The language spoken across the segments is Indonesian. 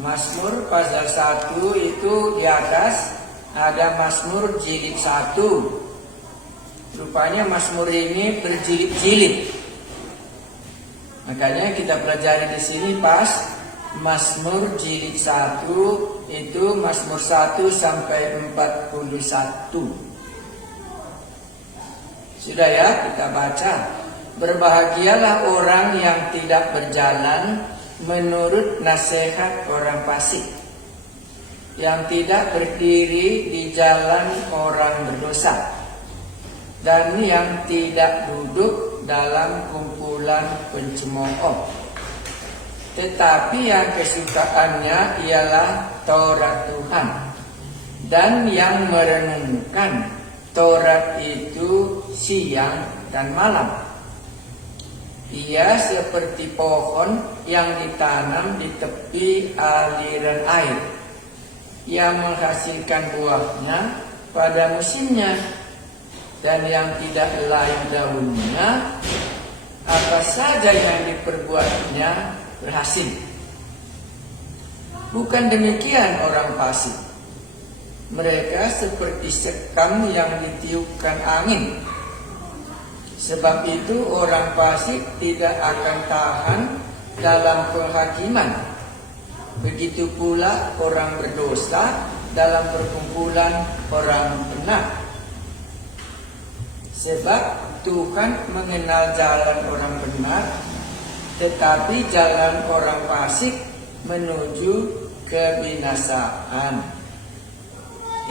Mazmur pasal 1 itu di atas ada Mazmur jilid 1. Rupanya Mazmur ini berjilid-jilid. Makanya kita pelajari di sini pas Mazmur jilid 1 itu Mazmur 1 sampai 41. Sudah ya, kita baca. Berbahagialah orang yang tidak berjalan menurut nasihat orang fasik, yang tidak berdiri di jalan orang berdosa, dan yang tidak duduk dalam kumpulan pencemooh. Tetapi yang kesukaannya ialah Taurat Tuhan, dan yang merenungkan Taurat itu siang dan malam. Ia seperti pohon yang ditanam di tepi aliran air, yang menghasilkan buahnya pada musimnya, dan yang tidak layu daunnya. Apa saja yang diperbuatnya berhasil. Bukan demikian orang fasik. Mereka seperti sekam yang ditiupkan angin. Sebab itu orang fasik tidak akan tahan dalam penghakiman. Begitu pula orang berdosa dalam perkumpulan orang benar. Sebab Tuhan mengenal jalan orang benar, tetapi jalan orang fasik menuju kebinasaan.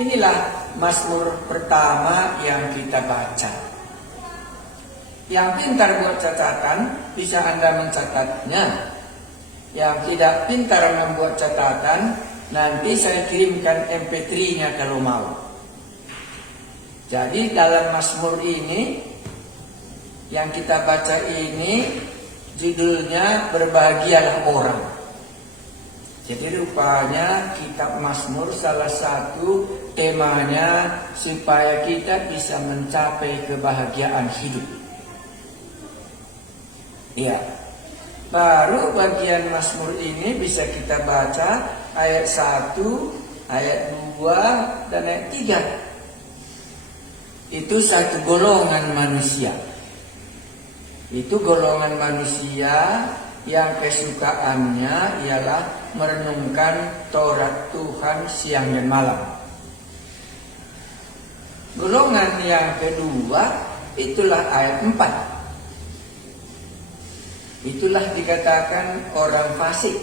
Inilah Mazmur pertama yang kita baca. Yang pintar buat catatan, bisa Anda mencatatnya. Yang tidak pintar membuat catatan, nanti saya kirimkan MP3-nya kalau mau. Jadi dalam Mazmur ini, yang kita baca ini, judulnya Berbahagialah Orang. Jadi rupanya kitab Mazmur salah satu temanya supaya kita bisa mencapai kebahagiaan hidup. Ya, baru bagian Mazmur ini bisa kita baca ayat 1, ayat 2, dan ayat 3. Itu satu golongan manusia. Itu golongan manusia yang kesukaannya ialah merenungkan Taurat Tuhan siang dan malam. Golongan yang kedua itulah ayat 4. Itulah dikatakan orang fasik.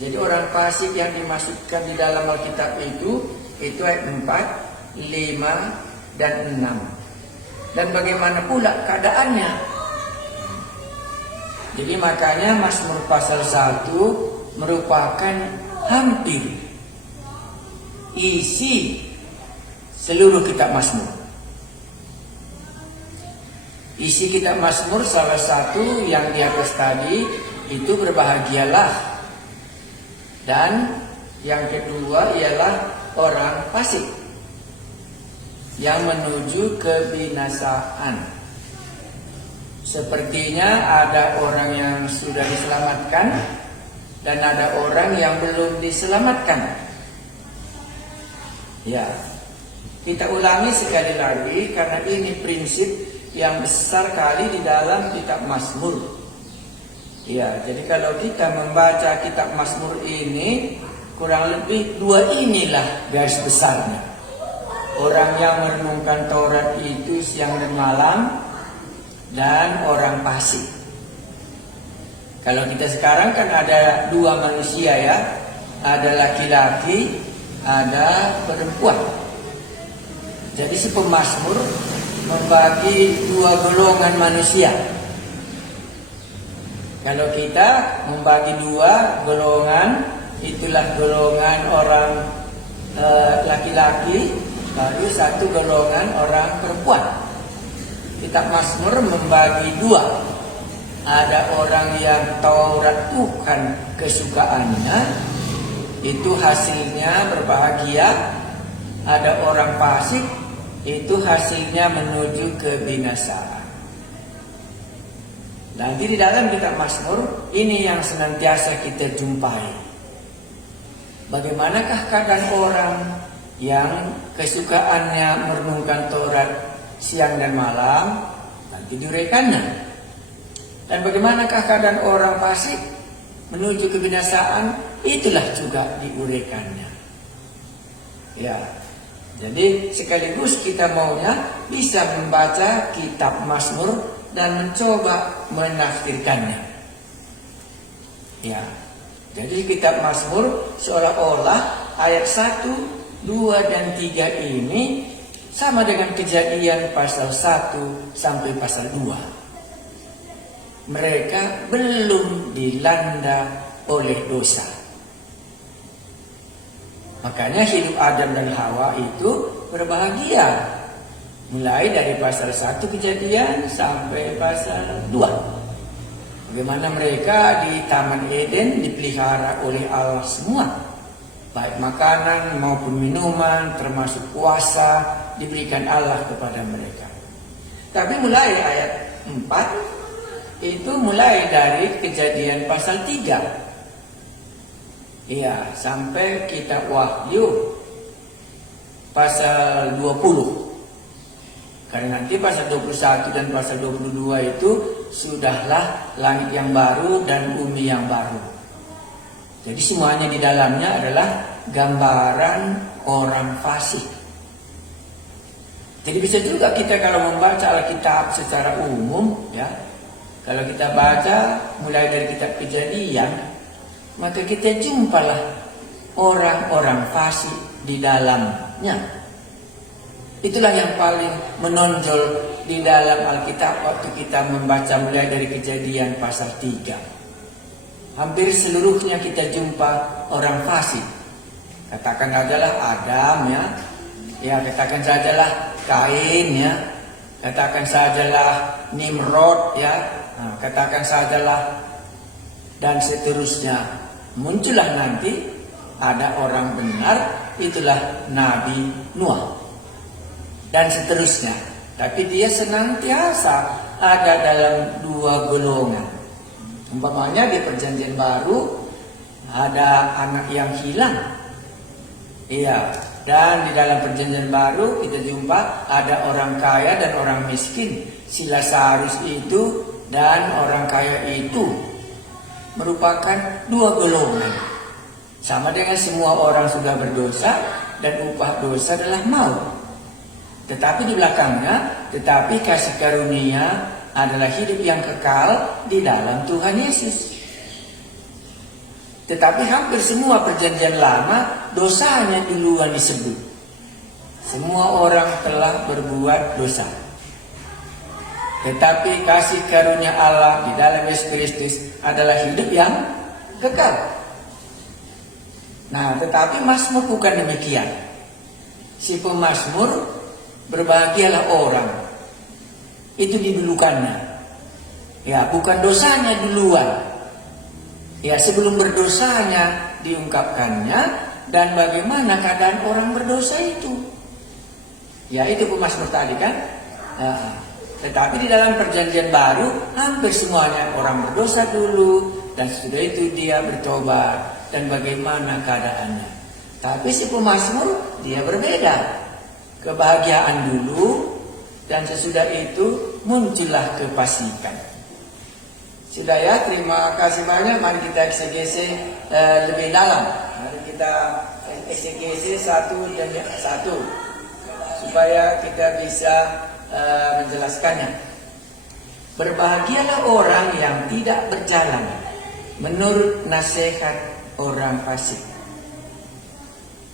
Jadi orang fasik yang dimasukkan di dalam Alkitab itu ayat 4, 5, dan 6. Dan bagaimana pula keadaannya? Jadi makanya Mazmur pasal 1 merupakan hampir isi seluruh kitab Mazmur. Isi kitab Mazmur salah satu yang di atas tadi itu berbahagialah. Dan yang kedua ialah orang fasik yang menuju kebinasaan. Sepertinya ada orang yang sudah diselamatkan dan ada orang yang belum diselamatkan. Ya, kita ulangi sekali lagi karena ini prinsip yang besar kali di dalam kitab Mazmur. Ya, jadi kalau kita membaca kitab Mazmur ini, kurang lebih dua inilah garis besarnya. Orang yang merenungkan Taurat itu siang dan malam, dan orang fasik. Kalau kita sekarang kan ada dua manusia ya, ada laki-laki, ada perempuan. Jadi si pemazmur membagi dua golongan manusia. Kalau kita membagi dua golongan, itulah golongan orang laki-laki, baru satu golongan orang perempuan. Kitab Mazmur membagi dua. Ada orang yang Taurat Tuhan kesukaannya, itu hasilnya berbahagia. Ada orang fasik, itu hasilnya menuju kebinasaan. Nanti di dalam kitab Mazmur ini yang senantiasa kita jumpai. Bagaimanakah keadaan orang yang kesukaannya merenungkan Taurat siang dan malam, nanti diuraikannya. Dan bagaimanakah keadaan orang fasik menuju kebinasaan, itulah juga diuraikannya. Ya, jadi sekaligus kita maunya bisa membaca kitab Mazmur dan mencoba menafsirkannya. Ya, jadi kitab Mazmur seolah-olah ayat 1, 2, dan 3 ini sama dengan Kejadian pasal 1 sampai pasal 2. Mereka belum dilanda oleh dosa. Makanya hidup Adam dan Hawa itu berbahagia. Mulai dari pasal 1 Kejadian sampai pasal 2. Bagaimana mereka di Taman Eden dipelihara oleh Allah semua. Baik makanan maupun minuman, termasuk kuasa, diberikan Allah kepada mereka. Tapi mulai ayat 4, itu mulai dari Kejadian pasal 3. Iya, sampai kitab Wahyu pasal 20. Karena nanti pasal 21 dan pasal 22 itu sudahlah langit yang baru dan bumi yang baru. Jadi semuanya di dalamnya adalah gambaran orang fasik. Jadi bisa juga kita kalau membaca Alkitab secara umum, ya, kalau kita baca mulai dari kitab Kejadian, maka kita jumpalah orang-orang fasik di dalamnya. Itulah yang paling menonjol di dalam Alkitab waktu kita membaca mulai dari Kejadian pasal 3. Hampir seluruhnya kita jumpa orang fasik. Katakan sajalah Adam, ya. Ya, katakan sajalah Kain, ya. Katakan sajalah Nimrod, ya. Nah, katakan sajalah dan seterusnya. Muncullah nanti ada orang benar, itulah Nabi Nuh dan seterusnya. Tapi dia senantiasa ada dalam dua golongan. Umpamanya di Perjanjian Baru ada anak yang hilang. Iya, dan di dalam Perjanjian Baru kita jumpa ada orang kaya dan orang miskin. Si Lazarus itu dan orang kaya itu merupakan dua golongan. Sama dengan semua orang sudah berdosa dan upah dosa adalah maut. Tetapi di belakangnya, tetapi kasih karunia adalah hidup yang kekal di dalam Tuhan Yesus. Tetapi hampir semua Perjanjian Lama dosanya duluan disebut. Semua orang telah berbuat dosa. Tetapi kasih karunia Allah di dalam Yesus Kristus adalah hidup yang kekal. Nah, tetapi Mazmur bukan demikian. Si pemazmur, berbahagialah orang. Itu didulukannya. Ya, bukan dosanya duluan. Ya, sebelum berdosanya diungkapkannya dan bagaimana keadaan orang berdosa itu. Ya, itu pemazmur tadi kan. Nah, tetapi di dalam Perjanjian Baru hampir semuanya orang berdosa dulu dan sesudah itu dia bertobat dan bagaimana keadaannya. Tapi si pemazmur dia berbeda. Kebahagiaan dulu dan sesudah itu muncullah kefasikan. Sudah ya, terima kasih banyak. Mari kita eksegese lebih dalam. Mari kita eksegese satu demi satu supaya kita bisa menjelaskannya. Berbahagialah orang yang tidak berjalan menurut nasihat orang fasik.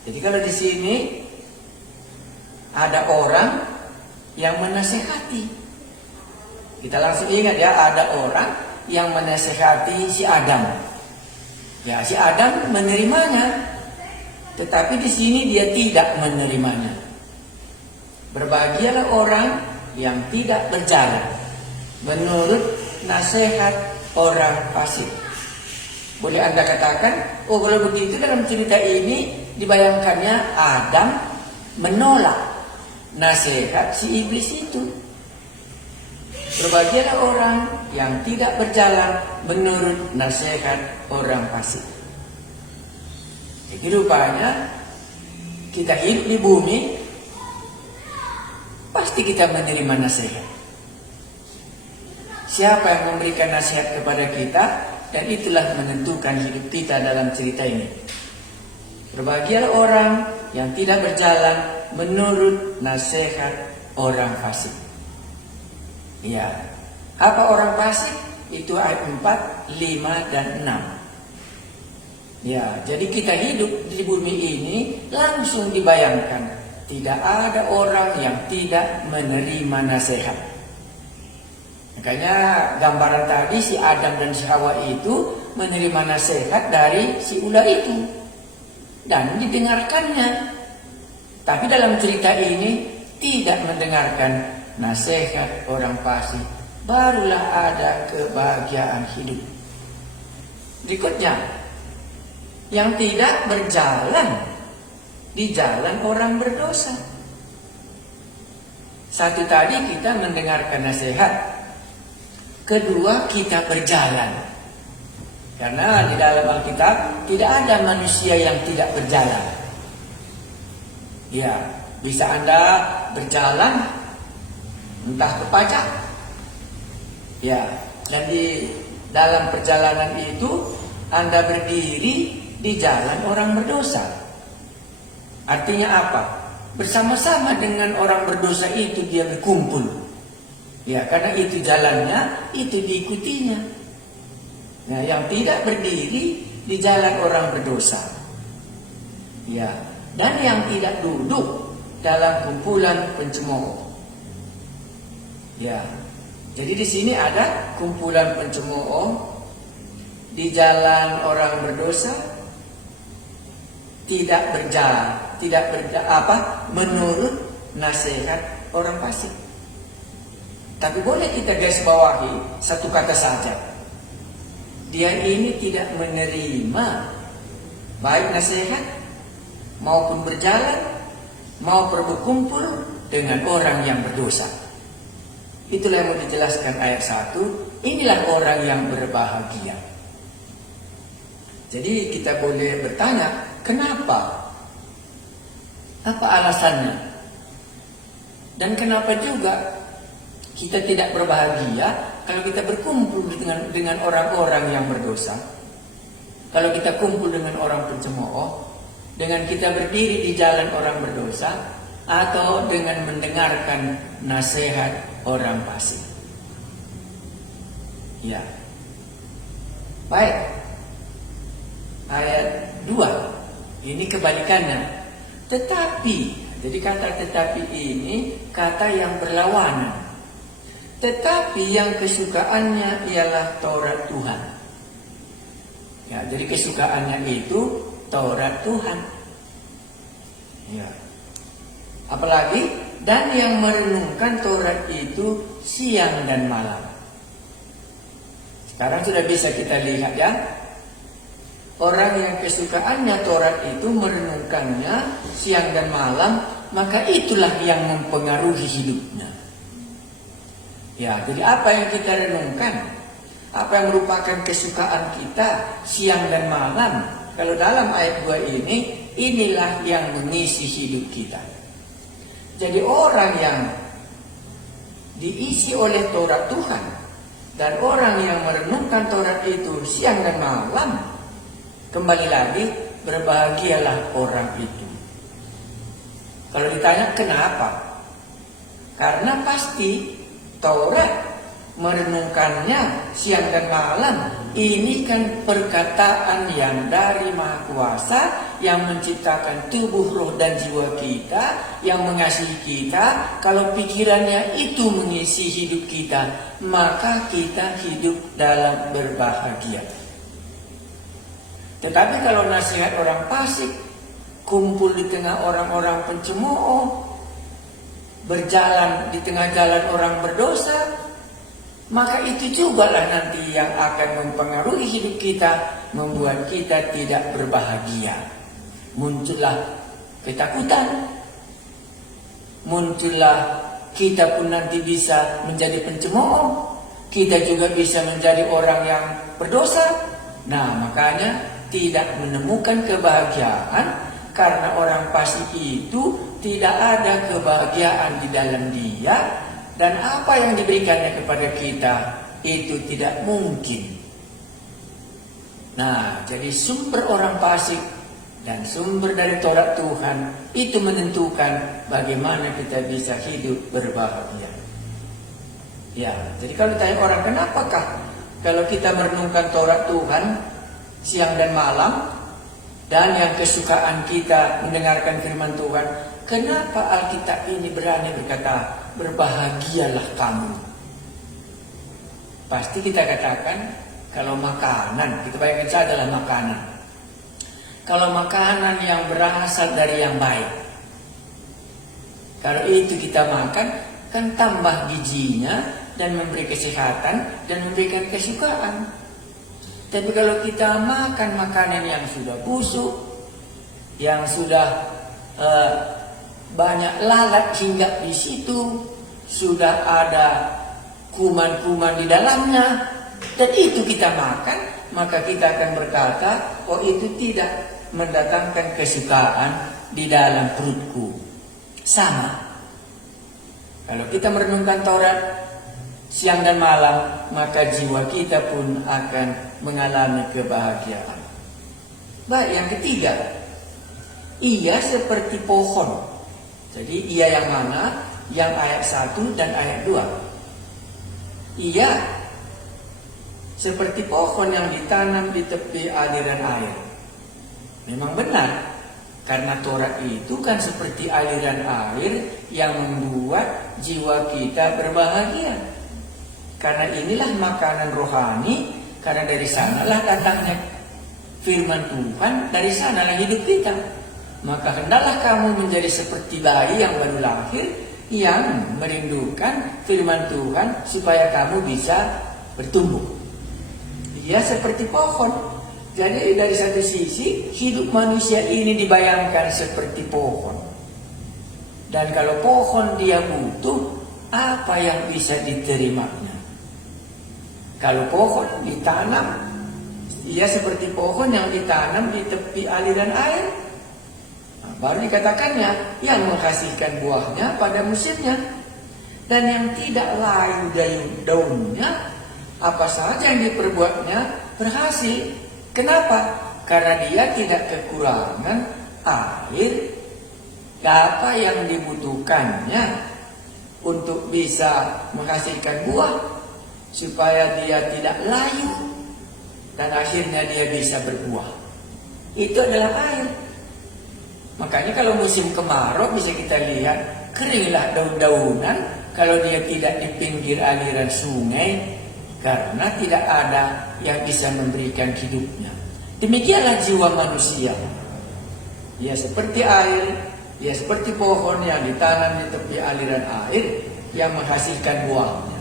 Jadi kalau di sini ada orang yang menasehati, kita langsung ingat ya, ada orang yang menasehati si Adam. Ya, si Adam menerimanya, tetapi di sini dia tidak menerimanya. Berbahagialah orang yang tidak berjalan menurut nasihat orang fasik. Boleh Anda katakan, oh kalau begitu dalam cerita ini dibayangkannya Adam menolak nasihat si iblis itu. Berbahagialah orang yang tidak berjalan menurut nasihat orang fasik. Jadi rupanya kita hidup di bumi, pasti kita menerima nasihat. Siapa yang memberikan nasihat kepada kita, dan itulah menentukan hidup kita dalam cerita ini. Berbahagialah orang yang tidak berjalan menurut nasihat orang fasik. Ya, apa orang fasik? Itu ayat 4, 5, dan 6. Ya, jadi kita hidup di bumi ini langsung dibayangkan tidak ada orang yang tidak menerima nasihat. Makanya gambaran tadi si Adam dan si Hawa itu menerima nasihat dari si ular itu dan didengarkannya. Tapi dalam cerita ini tidak mendengarkan nasihat orang fasik, barulah ada kebahagiaan hidup. Berikutnya, yang tidak berjalan di jalan orang berdosa. Satu tadi kita mendengarkan nasihat, kedua kita berjalan. Karena di dalam Alkitab tidak ada manusia yang tidak berjalan. Ya, bisa Anda berjalan entah ke pajak. Ya, dan di dalam perjalanan itu Anda berdiri di jalan orang berdosa. Artinya apa? Bersama-sama dengan orang berdosa itu dia berkumpul. Ya, karena itu jalannya, itu diikutinya. Nah, yang tidak berdiri di jalan orang berdosa. Ya, dan yang tidak duduk dalam kumpulan pencemooh. Ya, jadi di sini ada kumpulan pencemooh di jalan orang berdosa, tidak berjalan, menurut nasihat orang fasik. Tapi boleh kita garis bawahi satu kata saja. Dia ini tidak menerima baik nasihat maupun berjalan maupun berkumpul dengan orang yang berdosa. Itulah yang mau dijelaskan ayat 1. Inilah orang yang berbahagia. Jadi kita boleh bertanya, kenapa? Apa alasannya? Dan kenapa juga kita tidak berbahagia kalau kita berkumpul dengan orang-orang yang berdosa? Kalau kita kumpul dengan orang pencemooh, dengan kita berdiri di jalan orang berdosa, atau dengan mendengarkan nasihat orang fasik. Ya. Baik. Ayat 2. Ini kebalikannya. Tetapi, jadi kata tetapi ini kata yang berlawanan. Tetapi yang kesukaannya ialah Taurat Tuhan. Ya, jadi kesukaannya itu Taurat Tuhan. Ya. Apalagi, dan yang merenungkan Taurat itu siang dan malam. Sekarang sudah bisa kita lihat ya. Orang yang kesukaannya Taurat itu merenungkannya siang dan malam, maka itulah yang mempengaruhi hidupnya. Ya, jadi apa yang kita renungkan, apa yang merupakan kesukaan kita siang dan malam, kalau dalam ayat 2 ini, inilah yang mengisi hidup kita. Jadi orang yang diisi oleh Taurat Tuhan dan orang yang merenungkan Taurat itu siang dan malam, kembali lagi, berbahagialah orang itu. Kalau ditanya kenapa? Karena pasti Taurat merenungkannya siang dan malam. Ini kan perkataan yang dari Maha Kuasa, yang menciptakan tubuh, roh, dan jiwa kita, yang mengasihi kita. Kalau pikirannya itu mengisi hidup kita, maka kita hidup dalam berbahagia. Tetapi kalau nasihat orang fasik, kumpul di tengah orang-orang pencemooh, berjalan di tengah jalan orang berdosa, maka itu juga lah nanti yang akan mempengaruhi hidup kita, membuat kita tidak berbahagia. Muncullah ketakutan, muncullah kita pun nanti bisa menjadi pencemooh. Kita juga bisa menjadi orang yang berdosa. Nah, makanya tidak menemukan kebahagiaan karena orang fasik itu tidak ada kebahagiaan di dalam dia, dan apa yang diberikannya kepada kita itu tidak mungkin. Nah, jadi sumber orang fasik dan sumber dari Taurat Tuhan itu menentukan bagaimana kita bisa hidup berbahagia. Ya, jadi kalau ditanya orang, kenapakah kalau kita merenungkan Taurat Tuhan siang dan malam, dan yang kesukaan kita mendengarkan firman Tuhan, kenapa Alkitab ini berani berkata, berbahagialah kamu? Pasti kita katakan, kalau makanan, kita bayangkan saja adalah makanan. Kalau makanan yang berasal dari yang baik, kalau itu kita makan, kan tambah gizinya, dan memberi kesehatan, dan memberikan kesukaan. Tapi kalau kita makan makanan yang sudah busuk, yang sudah banyak lalat hingga di situ, sudah ada kuman-kuman di dalamnya, dan itu kita makan, maka kita akan berkata, oh itu tidak mendatangkan kesukaan di dalam perutku. Sama. Kalau kita merenungkan Taurat siang dan malam, maka jiwa kita pun akan mengalami kebahagiaan. Baik, yang ketiga, ia seperti pohon. Jadi ia yang mana? Yang ayat 1 dan ayat 2. Ia seperti pohon yang ditanam di tepi aliran air. Memang benar, karena Taurat itu kan seperti aliran air yang membuat jiwa kita berbahagia. Karena inilah makanan rohani, karena dari sanalah datangnya firman Tuhan, dari sanalah hidup kita. Maka hendaklah kamu menjadi seperti bayi yang baru lahir, yang merindukan firman Tuhan supaya kamu bisa bertumbuh. Ia seperti pohon. Jadi dari satu sisi, hidup manusia ini dibayangkan seperti pohon. Dan kalau pohon dia butuh, apa yang bisa diterimanya? Kalau pohon ditanam, ia seperti pohon yang ditanam di tepi aliran air. Nah, baru dikatakannya yang menghasilkan buahnya pada musimnya. Dan yang tidak layu daunnya, apa saja yang diperbuatnya berhasil. Kenapa? Karena dia tidak kekurangan air. Apa yang dibutuhkannya untuk bisa menghasilkan buah, supaya dia tidak layu dan akhirnya dia bisa berbuah. Itu adalah air. Makanya kalau musim kemarau bisa kita lihat keringlah daun-daunan kalau dia tidak di pinggir aliran sungai, karena tidak ada yang bisa memberikan hidupnya. Demikianlah jiwa manusia. Dia seperti air, dia seperti pohon yang ditanam di tepi aliran air yang menghasilkan buahnya.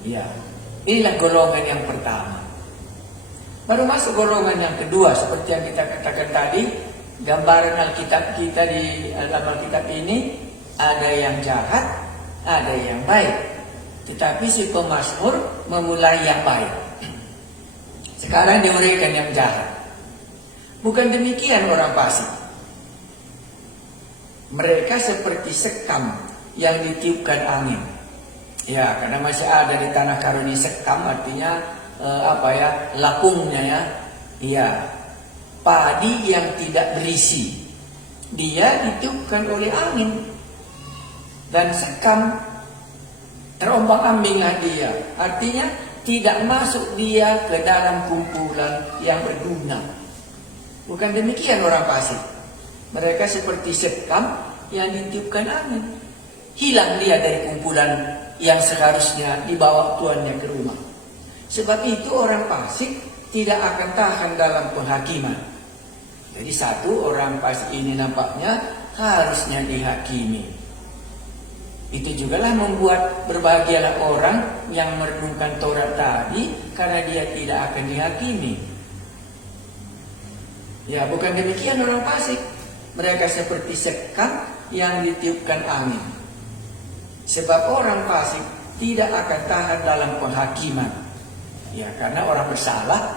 Ya, inilah golongan yang pertama. Baru masuk golongan yang kedua, seperti yang kita katakan tadi, gambaran Alkitab kita di dalam Alkitab ini ada yang jahat, ada yang baik. Tetapi si pemazmur memulai yang baik. Sekarang diuraikan yang jahat. Bukan demikian orang fasik. Mereka seperti sekam yang ditiupkan angin. Ya, karena masih ada di tanah karuni sekam, artinya lapungnya ya. Iya, padi yang tidak berisi. Dia ditiupkan oleh angin. Dan sekam terombang-ambinglah dia. Artinya tidak masuk dia ke dalam kumpulan yang berguna. Bukan demikian orang fasik. Mereka seperti sekam yang ditiupkan angin. Hilang dia dari kumpulan yang seharusnya dibawa tuannya ke rumah. Sebab itu orang fasik tidak akan tahan dalam penghakiman. Jadi satu, orang fasik ini nampaknya harusnya dihakimi. Itu jugalah membuat berbahagialah orang yang merenungkan Taurat tadi, karena dia tidak akan dihakimi. Ya, bukan demikian orang fasik. Mereka seperti sekam yang ditiupkan angin. Sebab orang fasik tidak akan tahan dalam penghakiman. Ya, karena orang bersalah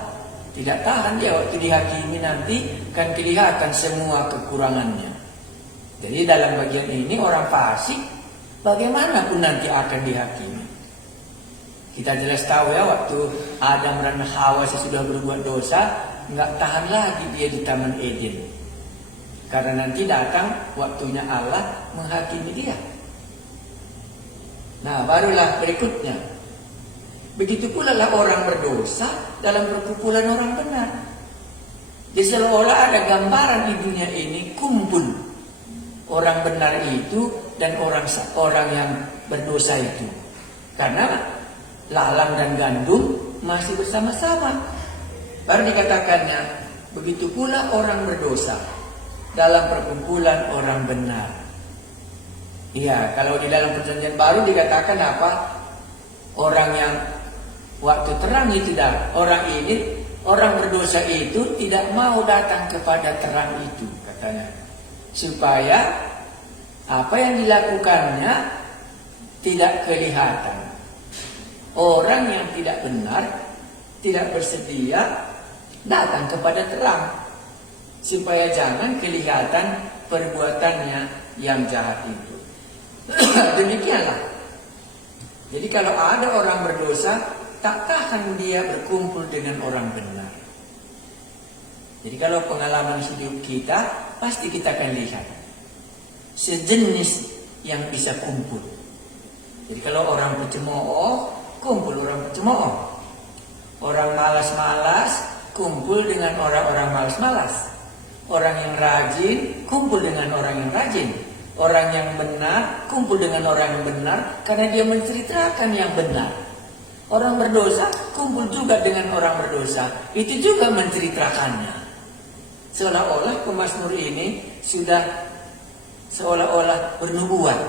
tidak tahan dia waktu dihakimi, nanti kan kelihatan semua kekurangannya. Jadi dalam bagian ini orang fasik bagaimanapun nanti akan dihakimi. Kita jelas tahu ya, waktu Adam dan Hawa sesudah berbuat dosa, nggak tahan lagi dia di Taman Eden. Karena nanti datang waktunya Allah menghakimi dia. Nah, barulah berikutnya. Begitu pula lah orang berdosa dalam perkumpulan orang benar. Jadi seolah ada gambaran di dunia ini kumpul orang benar itu dan orang yang berdosa itu. Karena lalang dan gandum masih bersama-sama. Baru dikatakannya, begitu pula orang berdosa dalam perkumpulan orang benar. Iya, kalau di dalam perjanjian baru dikatakan apa? Orang yang waktu terang itu orang berdosa itu tidak mau datang kepada terang itu, katanya. Supaya apa yang dilakukannya tidak kelihatan. Orang yang tidak benar, tidak bersedia datang kepada terang. Supaya jangan kelihatan perbuatannya yang jahat itu. Demikianlah. Jadi kalau ada orang berdosa, tak tahan dia berkumpul dengan orang benar. Jadi kalau pengalaman hidup kita, pasti kita akan lihat sejenis yang bisa kumpul. Jadi kalau orang pencemooh, kumpul orang pencemooh. Orang malas-malas, kumpul dengan orang-orang malas-malas. Orang yang rajin, kumpul dengan orang yang rajin. Orang yang benar, kumpul dengan orang yang benar, karena dia menceritakan yang benar. Orang berdosa, kumpul juga dengan orang berdosa, itu juga menceritakannya. Seolah-olah pemazmur ini sudah seolah-olah bernubuat.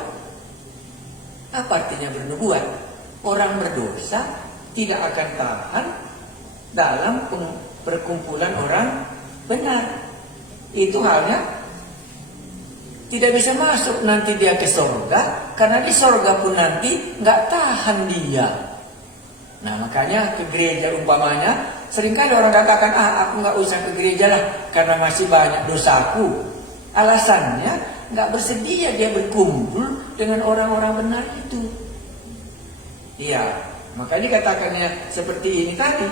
Apa artinya bernubuat? Orang berdosa tidak akan tahan dalam perkumpulan orang benar. Itu halnya tidak bisa masuk nanti dia ke sorga, karena di sorga pun nanti nggak tahan dia. Nah, makanya ke gereja umpamanya, seringkali orang katakan, aku nggak usah ke gereja lah, karena masih banyak dosaku. Alasannya nggak bersedia dia berkumpul dengan orang-orang benar itu. Iya, makanya dikatakannya seperti ini tadi.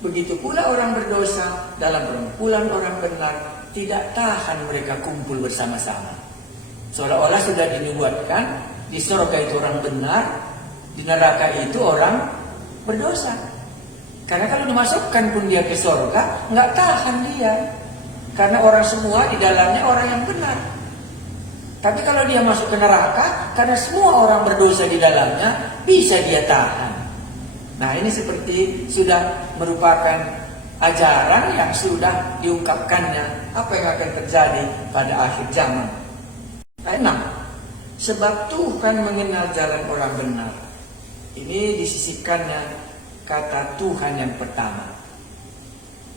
Begitu pula orang berdosa dalam perkumpulan orang benar, tidak tahan mereka kumpul bersama-sama. Seolah-olah sudah dinubuatkan, di surga itu orang benar, di neraka itu orang berdosa. Karena kalau dimasukkan pun dia ke surga, nggak tahan dia. Karena orang semua di dalamnya orang yang benar. Tapi kalau dia masuk ke neraka, karena semua orang berdosa di dalamnya, bisa dia tahan. Nah, ini seperti sudah merupakan ajaran yang sudah diungkapkannya apa yang akan terjadi pada akhir zaman. Ayat 6. Sebab Tuhan mengenal jalan orang benar. Ini disisipkannya kata Tuhan yang pertama.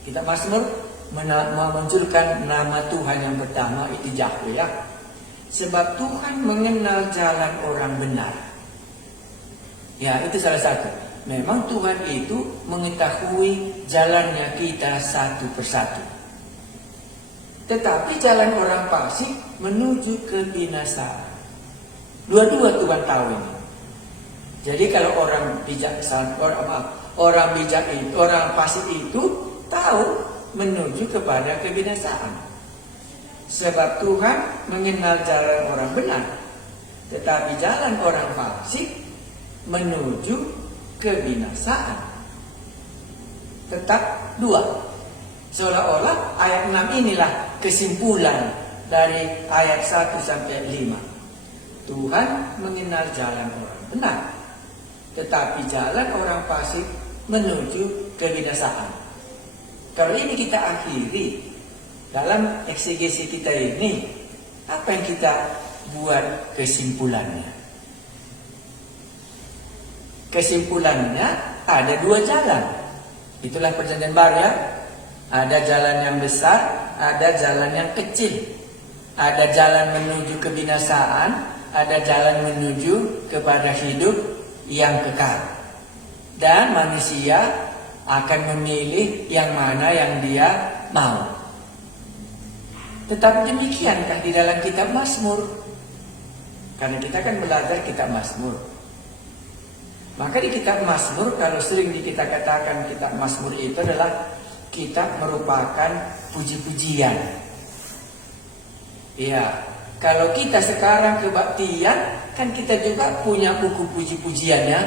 Kita Mazmur memunculkan nama Tuhan yang pertama, itu Yahweh ya. Sebab Tuhan mengenal jalan orang benar. Ya, itu salah satu. Memang Tuhan itu mengetahui jalannya kita satu persatu. Tetapi jalan orang fasik menuju kebinasaan. Dua-dua Tuhan tahu ini. Jadi kalau orang fasik itu tahu menuju kepada kebinasaan. Sebab Tuhan mengenal jalan orang benar, tetapi jalan orang fasik menuju kebinasaan. Tetap dua. Seolah-olah ayat 6 inilah kesimpulan dari ayat 1 sampai 5. Tuhan mengenal jalan orang benar, tetapi jalan orang fasik menuju kebinasaan. Kalau ini kita akhiri dalam eksegesi kita ini, apa yang kita buat kesimpulannya? Kesimpulannya ada dua jalan. Itulah perjanjian baru ya. Ada jalan yang besar, ada jalan yang kecil. Ada jalan menuju kebinasaan, ada jalan menuju kepada hidup yang kekal. Dan manusia akan memilih yang mana yang dia mau. Tetapi demikiankah di dalam kitab Mazmur? Karena kita kan belajar kitab Mazmur. Maka di kitab Mazmur, kalau sering kita katakan kitab Mazmur itu adalah kitab merupakan puji-pujian. Ya, kalau kita sekarang kebaktian, kan kita juga punya buku puji-pujiannya.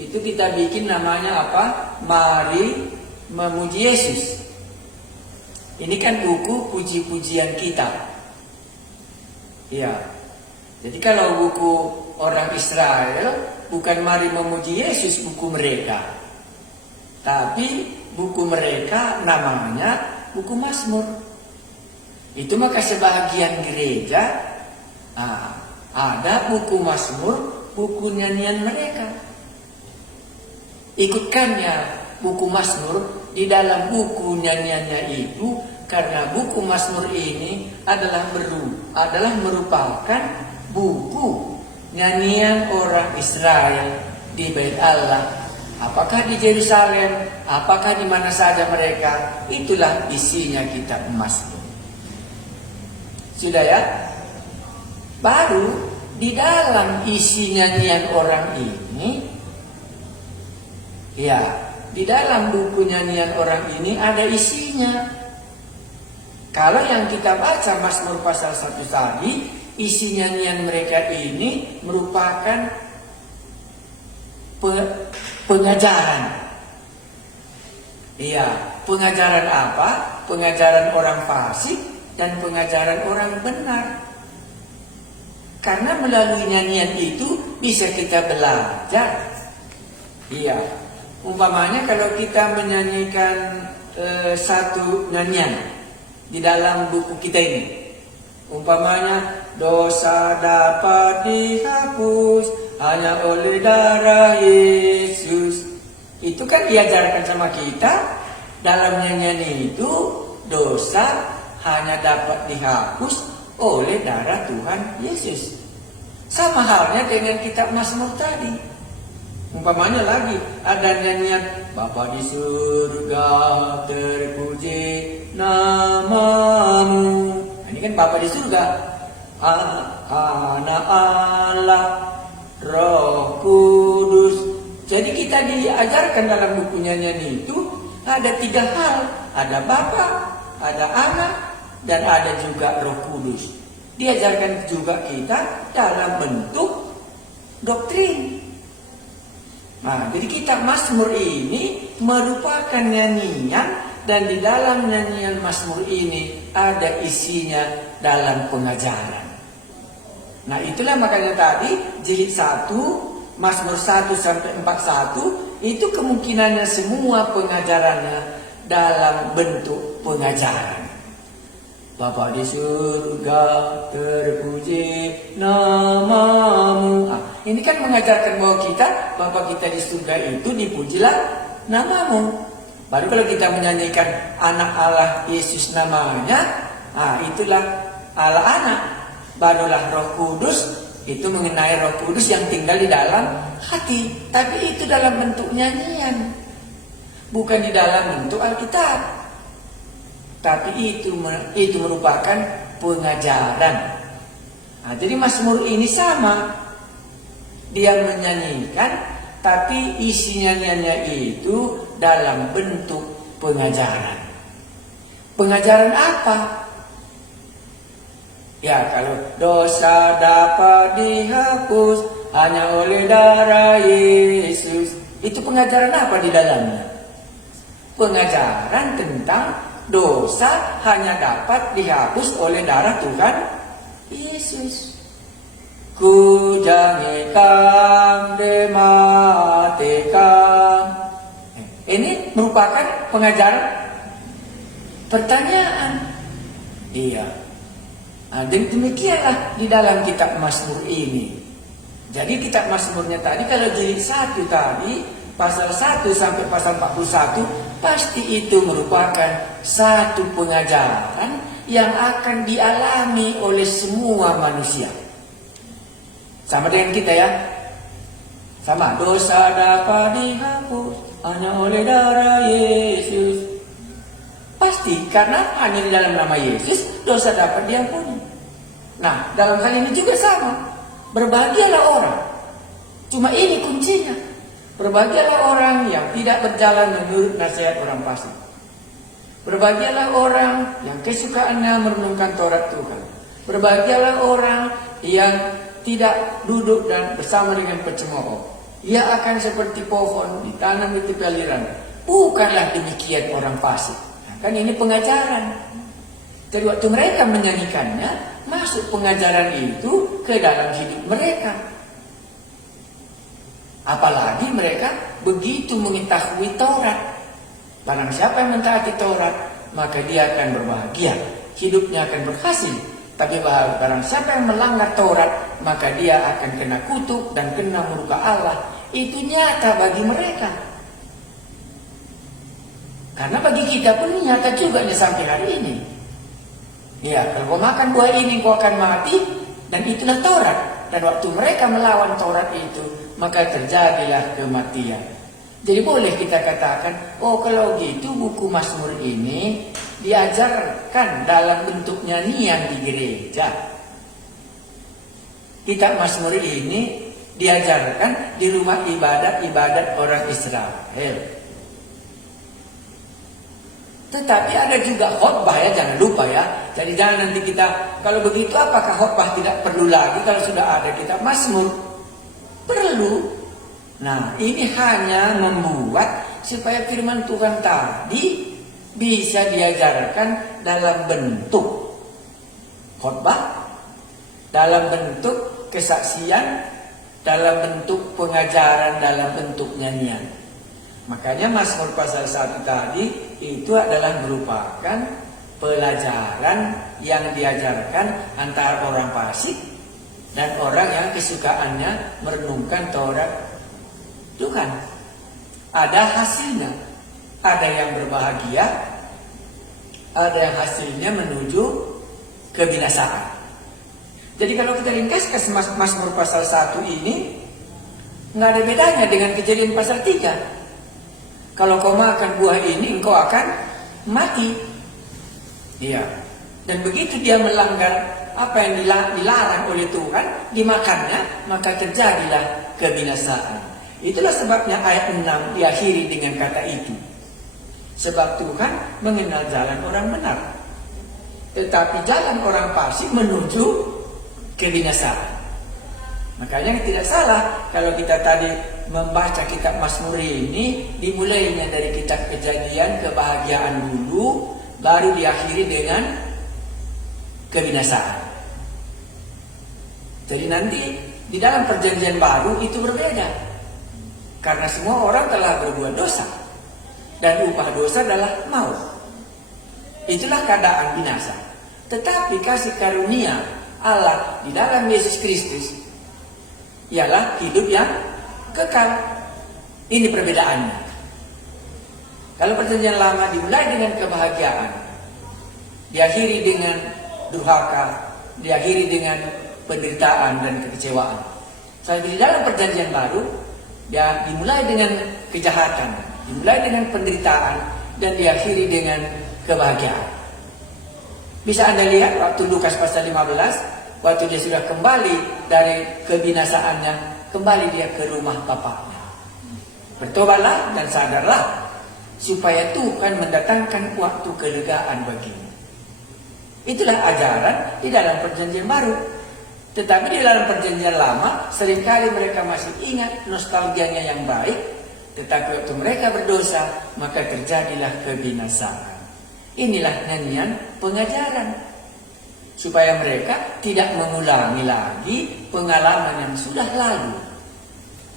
Itu kita bikin namanya apa? Mari Memuji Yesus. Ini kan buku puji-pujian kita. Ya, jadi kalau buku orang Israel, bukan Mari Memuji Yesus buku mereka, tapi buku mereka namanya buku Mazmur. Itu maka sebagian gereja ada buku Mazmur, buku nyanyian mereka. Ikutkannya buku Mazmur di dalam buku nyanyiannya itu, karena buku Mazmur ini adalah merupakan buku nyanyian orang Israel di Bait Allah. Apakah di Yerusalem, apakah di mana saja mereka, itulah isinya kitab Mazmur. Sudah ya? Baru di dalam isi nyanyian orang ini, ya, di dalam buku nyanyian orang ini ada isinya. Kalau yang kita baca Mazmur pasal 1 tadi, isi nyanyian mereka ini merupakan pengajaran. Iya, pengajaran apa? Pengajaran orang fasik dan pengajaran orang benar. Karena melalui nyanyian itu bisa kita belajar. Iya, umpamanya kalau kita menyanyikan satu nyanyian di dalam buku kita ini, umpamanya dosa dapat dihapus hanya oleh darah Yesus. Itu kan diajarkan sama kita dalam nyanyian itu, dosa hanya dapat dihapus oleh darah Tuhan Yesus. Sama halnya dengan kitab Mazmur tadi. Umpamanya lagi ada nyanyian Bapa di surga terpuji namamu. Ini kan Bapa di surga, Anak Allah, Roh Kudus. Jadi kita diajarkan dalam buku nyanyian itu ada 3 hal. Ada Bapa, ada Anak, dan ada juga Roh Kudus. Diajarkan juga kita dalam bentuk doktrin. Nah, jadi kitab Mazmur ini merupakan nyanyian, dan di dalam nyanyian Mazmur ini ada isinya dalam pengajaran. Nah, itulah makanya tadi jilid 1, Mazmur 1 sampai 41 itu kemungkinannya semua pengajarannya dalam bentuk pengajaran. Bapa di surga terpuji namamu. Ini kan mengajarkan bahwa Bapa kita di surga itu dipujilah namamu. Baru kalau kita menyanyikan anak Allah Yesus namanya, itulah Allah anak. Barulah Roh Kudus, itu mengenai Roh Kudus yang tinggal di dalam hati. Tapi itu dalam bentuk nyanyian, bukan di dalam bentuk Alkitab. Tapi itu merupakan pengajaran. Jadi Mazmur ini sama. Dia menyanyikan, tapi isi nyanyiannya itu dalam bentuk pengajaran. Pengajaran apa? Ya, kalau dosa dapat dihapus hanya oleh darah Yesus, itu pengajaran apa di dalamnya? Pengajaran tentang dosa hanya dapat dihapus oleh darah Tuhan Yesus. Kujangikam dematekam. Ini merupakan pengajaran pertanyaan. Iya. Dan demikianlah di dalam kitab Mazmur ini. Jadi kitab Mazmurnya tadi, kalau jilid 1 tadi, pasal 1 sampai pasal 41, pasti itu merupakan satu pengajaran yang akan dialami oleh semua manusia. Sama dengan kita ya. Sama, dosa dapat dihapus hanya oleh darah Yesus. Pasti karena hanya di dalam nama Yesus dosa dapat diampuni. Nah, dalam hal ini juga sama. Berbahagialah orang. Cuma ini kuncinya. Berbahagialah orang yang tidak berjalan menurut nasihat orang fasik. Berbahagialah orang yang kesukaannya merenungkan Taurat Tuhan. Berbahagialah orang yang tidak duduk dan bersama dengan pencemooh. Ia akan seperti pohon ditanam di tepi aliran. Bukanlah demikian orang fasik. Nah, kan ini pengajaran. Jadi waktu mereka menyanyikannya, masuk pengajaran itu ke dalam hidup mereka. Apalagi mereka begitu mengetahui Taurat. Barang siapa yang mentaati Taurat, maka dia akan berbahagia. Hidupnya akan berhasil. Tapi barang siapa yang melanggar Taurat, maka dia akan kena kutuk dan kena murka Allah. Itu nyata bagi mereka. Karena bagi kita pun nyata juga nih sampai hari ini. Ya, kalau kau makan buah ini kau akan mati, dan itulah Taurat. Dan waktu mereka melawan Taurat itu, maka terjadilah kematian. Jadi boleh kita katakan, oh kalau gitu buku Mazmur ini diajarkan dalam bentuk nyanyian di gereja. Kitab Mazmur ini diajarkan di rumah ibadat orang Israel. Tetapi ada juga khotbah ya, jangan lupa ya. Jadi jangan nanti kita, kalau begitu apakah khotbah tidak perlu lagi kalau sudah ada kitab Mazmur? Perlu. Nah, ini hanya membuat supaya firman Tuhan tadi bisa diajarkan dalam bentuk khotbah, dalam bentuk kesaksian, dalam bentuk pengajaran, dalam bentuk nyanyian. Makanya Mazmur pasal 1 tadi itu adalah merupakan pelajaran yang diajarkan antara orang fasik dan orang yang kesukaannya merenungkan Taurat Tuhan. Ada hasilnya. Ada yang berbahagia, ada yang hasilnya menuju kebinasaan. Jadi kalau kita ringkaskan Mazmur pasal 1 ini, nggak ada bedanya dengan Kejadian pasal 3. Kalau kau makan buah ini, engkau akan mati. Iya. Dan begitu dia melanggar apa yang dilarang oleh Tuhan, dimakannya, maka terjadilah kebinasaan. Itulah sebabnya ayat 6 diakhiri dengan kata itu. Sebab Tuhan mengenal jalan orang benar, tetapi jalan orang fasik menuju kebinasaan. Makanya tidak salah kalau kita tadi membaca kitab Mazmur ini, dimulainya dari kitab Kejadian, kebahagiaan dulu, baru diakhiri dengan kebinasaan. Jadi nanti di dalam perjanjian baru itu berbeda. Karena semua orang telah berbuat dosa, dan upah dosa adalah maut. Itulah keadaan binasa. Tetapi kasih karunia Allah di dalam Yesus Kristus ialah hidup yang kekal. Ini perbedaannya. Kalau perjanjian lama dimulai dengan kebahagiaan, diakhiri dengan durhaka, diakhiri dengan penderitaan dan kekecewaan. Saat di dalam perjanjian baru, dia dimulai dengan kejahatan, dimulai dengan penderitaan, dan diakhiri dengan kebahagiaan. Bisa Anda lihat waktu Lukas pasal 15, waktu dia sudah kembali dari kebinasaannya, kembali dia ke rumah bapaknya. Bertobatlah dan sadarlah, supaya Tuhan mendatangkan waktu kelegaan bagimu. Itulah ajaran di dalam perjanjian baru. Tetapi di dalam perjanjian lama, seringkali mereka masih ingat nostalgianya yang baik. Tetapi waktu mereka berdosa, maka terjadilah kebinasaan. Inilah nyanyian pengajaran. Supaya mereka tidak mengulangi lagi pengalaman yang sudah lalu.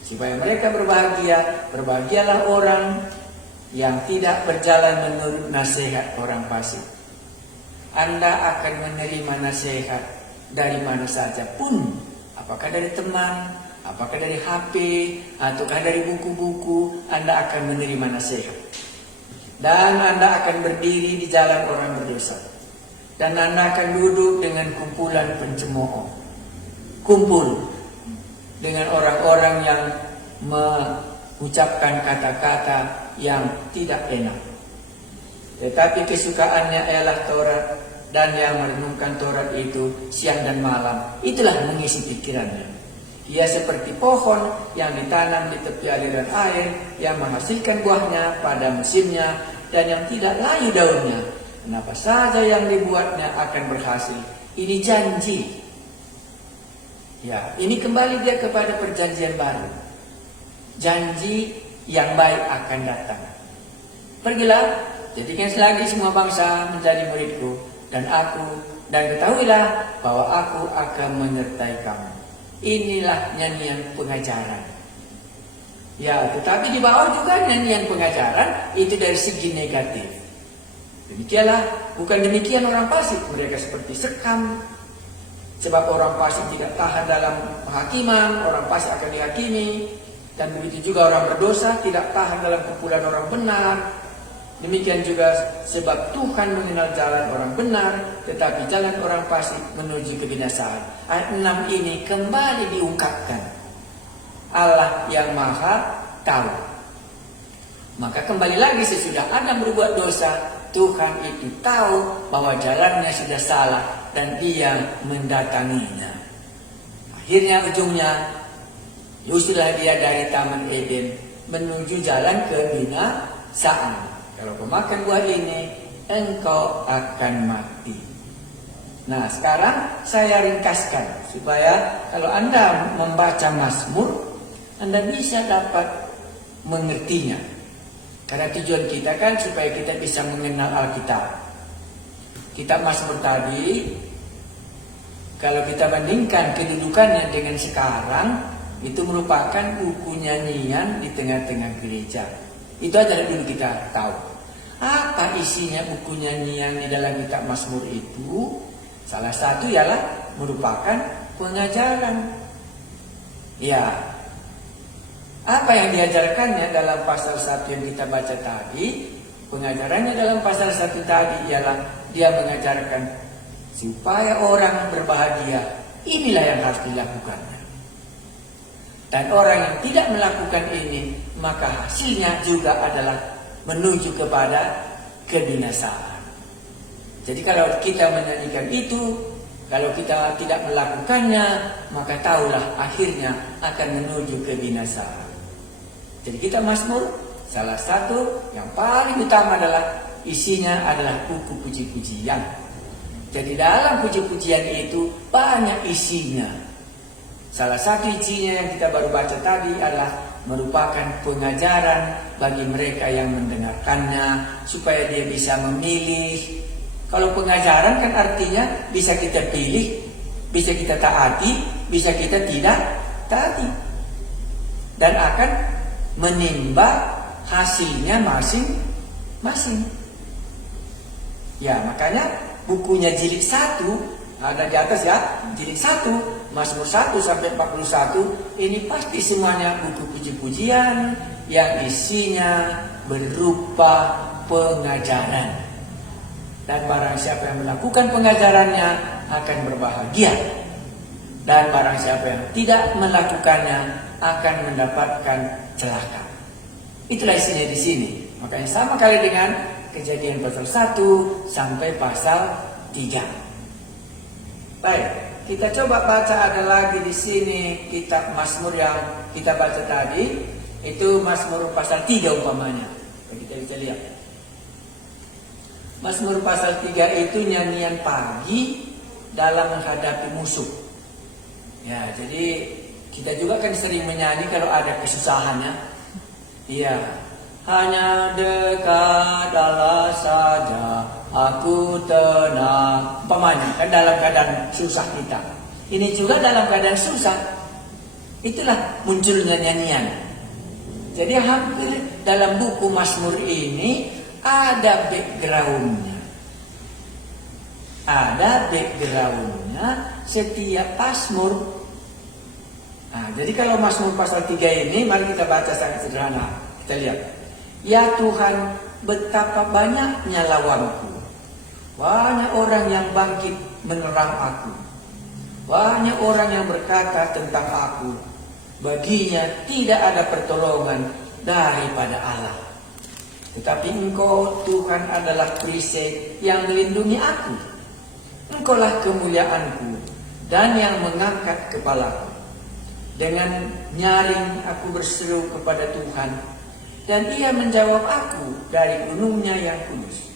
Supaya mereka berbahagia. Berbahagialah orang yang tidak berjalan menurut nasihat orang fasik. Anda akan menerima nasihat dari mana saja pun, apakah dari teman, apakah dari HP, ataukah dari buku-buku, Anda akan menerima nasihat. Dan Anda akan berdiri di jalan orang berdosa. Dan Anda akan duduk dengan kumpulan pencemooh. Kumpul. dengan orang-orang yang mengucapkan kata-kata yang tidak enak. Tetapi kesukaannya ialah Taurat, dan yang merenungkan Taurat itu siang dan malam, itulah mengisi pikirannya. Ia seperti pohon yang ditanam di tepi aliran air, yang menghasilkan buahnya pada musimnya, dan yang tidak layu daunnya. Apa saja yang dibuatnya akan berhasil. Ini janji. Ya, ini kembali dia kepada perjanjian baru. Janji yang baik akan datang. Pergilah, jadikan lagi semua bangsa menjadi muridku, dan ketahuilah bahwa aku akan menyertai kamu. Inilah nyanyian pengajaran. Ya, tetapi di bawah juga nyanyian pengajaran itu dari segi negatif. Demikianlah, bukan demikian orang fasik, mereka seperti sekam. Sebab orang fasik tidak tahan dalam penghakiman, orang fasik akan dihakimi. Dan begitu juga orang berdosa tidak tahan dalam kumpulan orang benar. Demikian juga sebab Tuhan mengenal jalan orang benar, tetapi jalan orang fasik menuju kebinasaan. Ayat 6 ini kembali diungkapkan. Allah yang maha tahu. Maka kembali lagi sesudah Adam berbuat dosa, Tuhan itu tahu bahwa jalannya sudah salah dan dia mendatanginya. Akhirnya ujungnya, usirlah dia dari Taman Eden menuju jalan kebinasaan. Kalau kau makan buah ini, engkau akan mati. Nah, sekarang saya ringkaskan supaya kalau Anda membaca Mazmur, Anda bisa dapat mengertinya. Karena tujuan kita kan supaya kita bisa mengenal Alkitab. Kitab Mazmur tadi, kalau kita bandingkan kedudukannya dengan sekarang, itu merupakan buku nyanyian di tengah-tengah gereja. Itu aja dulu kita tahu. Apa isinya buku nyanyian di dalam kitab Mazmur itu? Salah satu ialah merupakan pengajaran. Ya, apa yang diajarkannya dalam pasal 1 yang kita baca tadi? Pengajarannya dalam pasal 1 tadi ialah dia mengajarkan supaya orang berbahagia. Inilah yang harus dilakukan. Dan orang yang tidak melakukan ini, maka hasilnya juga adalah menuju kepada kebinasaan. Jadi kalau kita menyanyikan itu, kalau kita tidak melakukannya, maka tahulah akhirnya akan menuju kebinasaan. Jadi kita Mazmur, salah satu yang paling utama adalah isinya adalah buku puji-pujian. Jadi dalam puji-pujian itu banyak isinya. Salah satu isinya yang kita baru baca tadi adalah merupakan pengajaran bagi mereka yang mendengarkannya supaya dia bisa memilih. Kalau pengajaran kan artinya bisa kita pilih, bisa kita taati, bisa kita tidak taati, dan akan menimba hasilnya masing-masing. Ya, makanya bukunya jilid 1 ada di atas ya, jilid 1 Mazmur 1 sampai 41 ini pasti semuanya buku puji-pujian yang isinya berupa pengajaran. Dan barang siapa yang melakukan pengajarannya akan berbahagia. Dan barang siapa yang tidak melakukannya akan mendapatkan celaka. Itulah isinya di sini. Makanya sama kali dengan Kejadian pasal 1 sampai pasal 3. Baik. Kita coba baca ada lagi di sini kitab Mazmur yang kita baca tadi, itu Mazmur pasal 3 umpamanya. Kita bisa lihat. Mazmur pasal 3 itu nyanyian pagi dalam menghadapi musuh. Ya, jadi kita juga kan sering menyanyi kalau ada kesusahannya. Iya. Hanya dekat Allah saja aku tenang. Umpamanya kan dalam keadaan susah kita. Ini juga dalam keadaan susah. Itulah munculnya nyanyian. Jadi hampir dalam buku Mazmur ini ada backgroundnya. Ada backgroundnya setiap Mazmur. Nah, jadi kalau Mazmur pasal 3 ini mari kita baca sangat sederhana. Kita lihat. Ya Tuhan, betapa banyaknya lawanku. Banyak orang yang bangkit menerang aku. Banyak orang yang berkata tentang aku. Baginya tidak ada pertolongan daripada Allah. Tetapi Engkau Tuhan adalah perisai yang melindungi aku. Engkaulah kemuliaanku dan yang mengangkat kepalaku. Dengan nyaring aku berseru kepada Tuhan, dan Ia menjawab aku dari gunungnya yang kudus.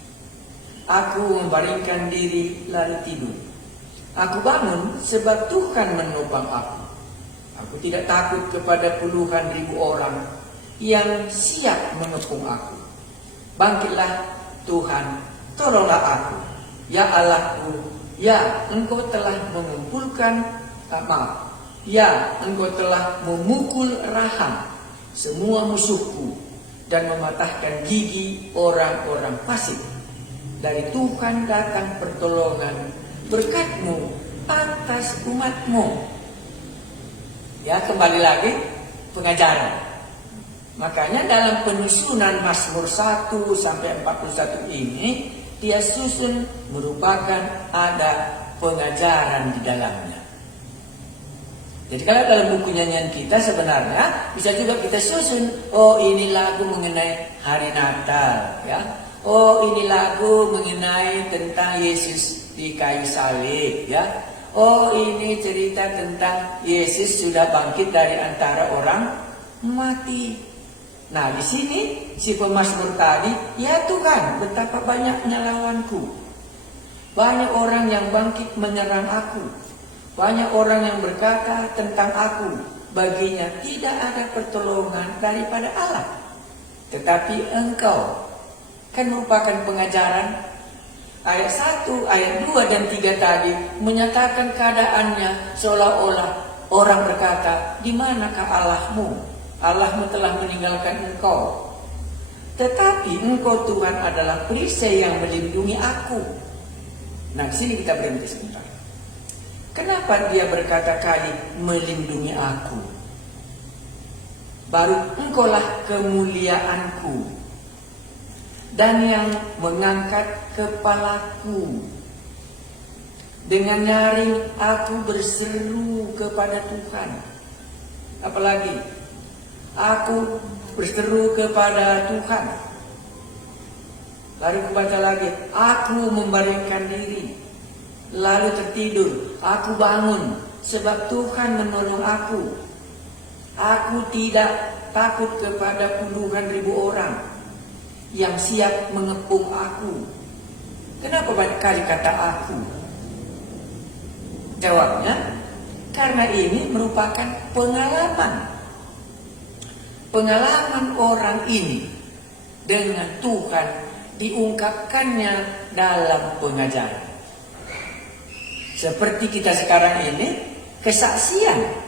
Aku membaringkan diri lalu tidur. Aku bangun sebab Tuhan menopang aku. Aku tidak takut kepada puluhan ribu orang yang siap mengepung aku. Bangkitlah Tuhan, tolonglah aku. Ya Allahku, ya Engkau telah mengumpulkan ya Engkau telah memukul rahang semua musuhku dan mematahkan gigi orang-orang fasik. Dari Tuhan datang pertolongan, berkat-Mu atas umat-Mu. Ya, kembali lagi pengajaran. Makanya dalam penyusunan Mazmur 1 sampai 41 ini, dia susun merupakan ada pengajaran di dalamnya. Jadi kalau dalam buku nyanyian kita sebenarnya bisa juga kita susun, oh ini lagu mengenai hari Natal, ya. Oh ini lagu mengenai tentang Yesus di kayu salib, ya. Oh ini cerita tentang Yesus sudah bangkit dari antara orang mati. Nah di sini si pemazmur tadi, ya Tuhan betapa banyaknya lawanku. Banyak orang yang bangkit menyerang aku. Banyak orang yang berkata tentang aku. Baginya tidak ada pertolongan daripada Allah. Tetapi Engkau kan merupakan pengajaran. Ayat 1, ayat 2 dan 3 tadi menyatakan keadaannya seolah-olah orang berkata, di manakah Allahmu? Allahmu telah meninggalkan engkau. Tetapi Engkau Tuhan adalah perisai yang melindungi aku. Nah, sini kita berhenti sebentar. Kenapa dia berkata kali melindungi aku? Baru Engkaulah kemuliaanku dan yang mengangkat kepalaku. Dengan nyaring aku berseru kepada Tuhan. Apalagi aku berseru kepada Tuhan. Lalu aku baca lagi, aku membaringkan diri lalu tertidur. Aku bangun sebab Tuhan menolong aku. Aku tidak takut kepada puluhan ribu orang yang siap mengepung aku. Kenapa banyak kali kata aku? Jawabnya, karena ini merupakan pengalaman. Pengalaman orang ini dengan Tuhan diungkapkannya dalam pengajaran. Seperti kita sekarang ini, kesaksian.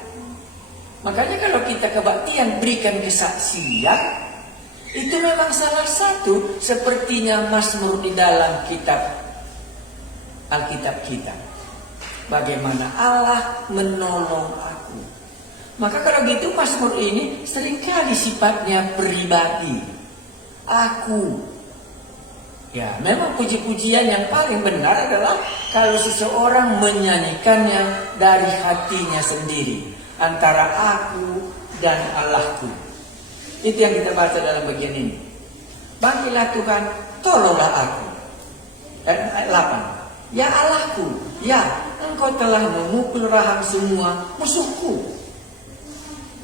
Makanya kalau kita kebaktian berikan kesaksian, itu memang salah satu sepertinya Mazmur di dalam kitab Alkitab kita. Bagaimana Allah menolong aku. Maka kalau gitu Mazmur ini seringkali sifatnya pribadi. Aku. Ya, memang puji-pujian yang paling benar adalah kalau seseorang menyanyikannya dari hatinya sendiri. Antara aku dan Allahku. Itu yang kita baca dalam bagian ini. Bangkitlah Tuhan, tolonglah aku. Ayat 8. Ya Allahku, ya Engkau telah memukul rahang semua musuhku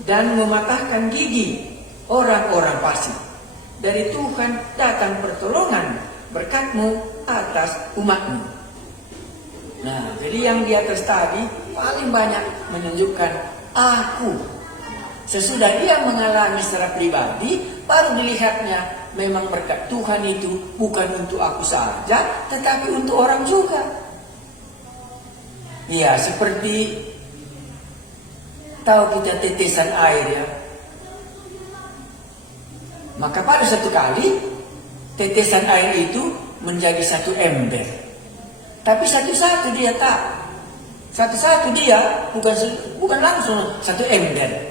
dan mematahkan gigi orang-orang fasik. Dari Tuhan datang pertolongan, berkat-Mu atas umat-Mu. Nah, jadi yang di atas tadi paling banyak menunjukkan aku. Sesudah dia mengalami secara pribadi, baru dilihatnya memang berkat Tuhan itu bukan untuk aku saja, tetapi untuk orang juga. Ya, seperti tahu kita tetesan air ya. Maka pada satu kali, tetesan air itu menjadi satu ember. Tapi satu-satu dia tak. Satu-satu dia bukan langsung satu ember.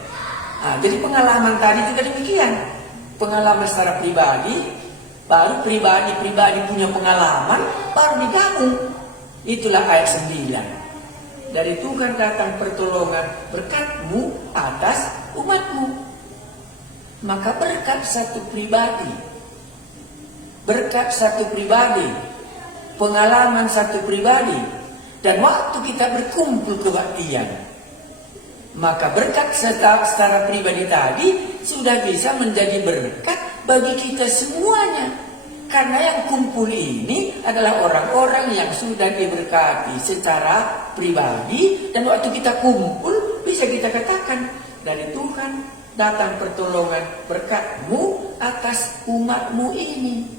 Nah, jadi pengalaman tadi juga demikian. Pengalaman secara pribadi, baru pribadi punya pengalaman, baru digabung. Itulah ayat 9. Dari Tuhan datang pertolongan, berkat-Mu atas umatmu. Maka berkat satu pribadi, pengalaman satu pribadi, dan waktu kita berkumpul kebaktian, maka berkat secara pribadi tadi sudah bisa menjadi berkat bagi kita semuanya. Karena yang kumpul ini adalah orang-orang yang sudah diberkati secara pribadi, dan waktu kita kumpul bisa kita katakan, dari Tuhan datang pertolongan berkat-Mu atas umat-Mu ini.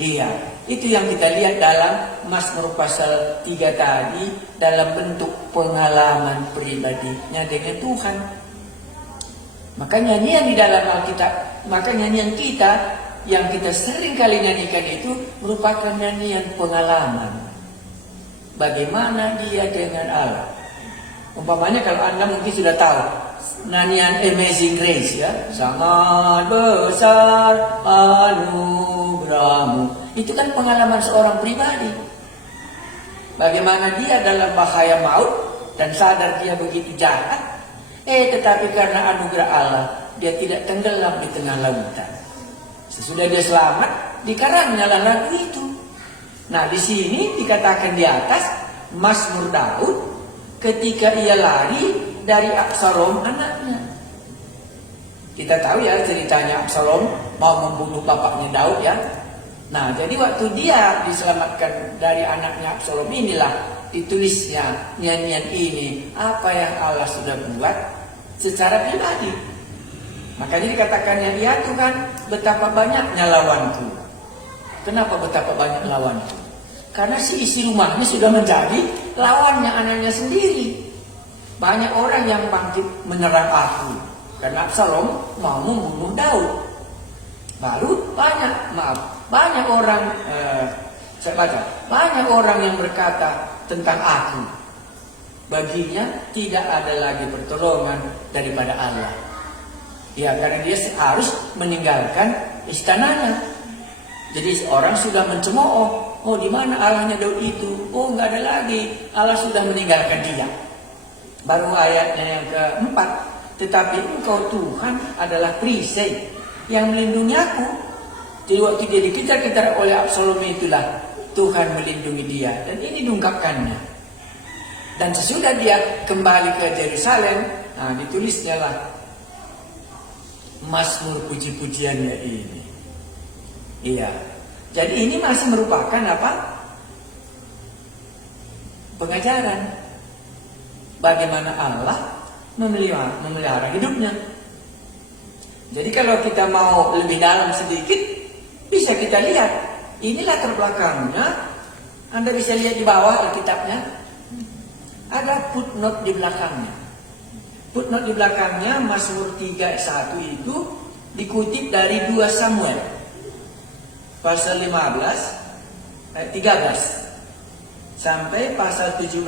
Iya, itu yang kita lihat dalam Mazmur pasal 3 tadi, dalam bentuk pengalaman pribadinya dengan Tuhan. Maka nyanyian di dalam Alkitab, maka nyanyian kita yang kita sering kali nyanyikan itu merupakan nyanyian pengalaman. Bagaimana dia dengan Allah. Umpamanya kalau Anda mungkin sudah tahu nyanyian Amazing Grace, ya, sangat besar anugerahmu. Itu kan pengalaman seorang pribadi. Bagaimana dia dalam bahaya maut dan sadar dia begitu jahat, tetapi karena anugerah Allah dia tidak tenggelam di tengah lautan. Sesudah dia selamat, dikarangnya lagu itu. Nah, di sini dikatakan di atas Mazmur Daud ketika ia lari dari Absalom anaknya. Kita tahu ya ceritanya, Absalom mau membunuh bapaknya Daud, ya. Nah, jadi waktu dia diselamatkan dari anaknya Absalom, inilah ditulisnya nyanyian ini, apa yang Allah sudah buat secara pribadi. Makanya dikatakannya, ya Tuhan, betapa banyaknya lawanku. Kenapa betapa banyak lawanku? Karena si isi rumahnya sudah menjadi lawannya anaknya sendiri. Banyak orang yang bangkit menyerang aku, karena Absalom mau membunuh Daud. Lalu banyak orang, saya baca, banyak orang yang berkata tentang aku, baginya tidak ada lagi pertolongan daripada Allah. Ya, karena dia harus meninggalkan istananya. Jadi orang sudah mencemooh, oh di mana Allahnya Daud itu? Oh, nggak ada lagi, Allah sudah meninggalkan dia. Baru ayatnya yang keempat, tetapi engkau Tuhan adalah perisai yang melindungi aku. Jadi waktu dia dikejar-kejar oleh Absalom itulah Tuhan melindungi dia, dan ini diungkapkannya. Dan sesudah dia kembali ke Yerusalem, nah ditulisnya lah Mazmur puji-pujiannya ini. Iya. Jadi ini masih merupakan apa? Pengajaran bagaimana Allah memelihara hidupnya. Jadi kalau kita mau lebih dalam sedikit, bisa kita lihat. Ini latar belakangnya. Anda bisa lihat di bawah Alkitabnya. Ada footnote di belakangnya. Footnote di belakangnya Mazmur 3 ayat 1 itu dikutip dari 2 Samuel pasal 15 ayat 13 sampai pasal 17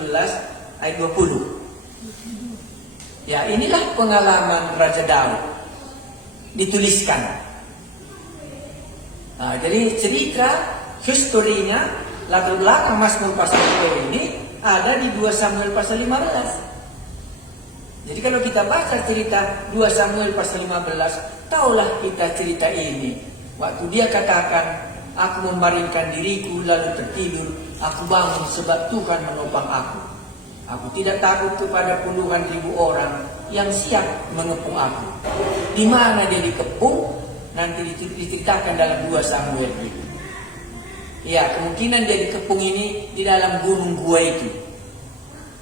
ayat 20. Ya, inilah pengalaman Raja Daud dituliskan. Nah, jadi cerita historinya, latar belakang Mazmur pasal 3 ini ada di 2 Samuel pasal 15. Jadi kalau kita baca cerita 2 Samuel pasal 15, taulah kita cerita ini. Waktu dia katakan, aku membaringkan diriku lalu tertidur, aku bangun sebab Tuhan menopang aku. Aku tidak takut kepada puluhan ribu orang yang siap mengepung aku. Di mana dia dikepung, nanti diceritakan dalam 2 Samuel itu. Ya, kemungkinan dia dikepung ini di dalam gunung gua itu.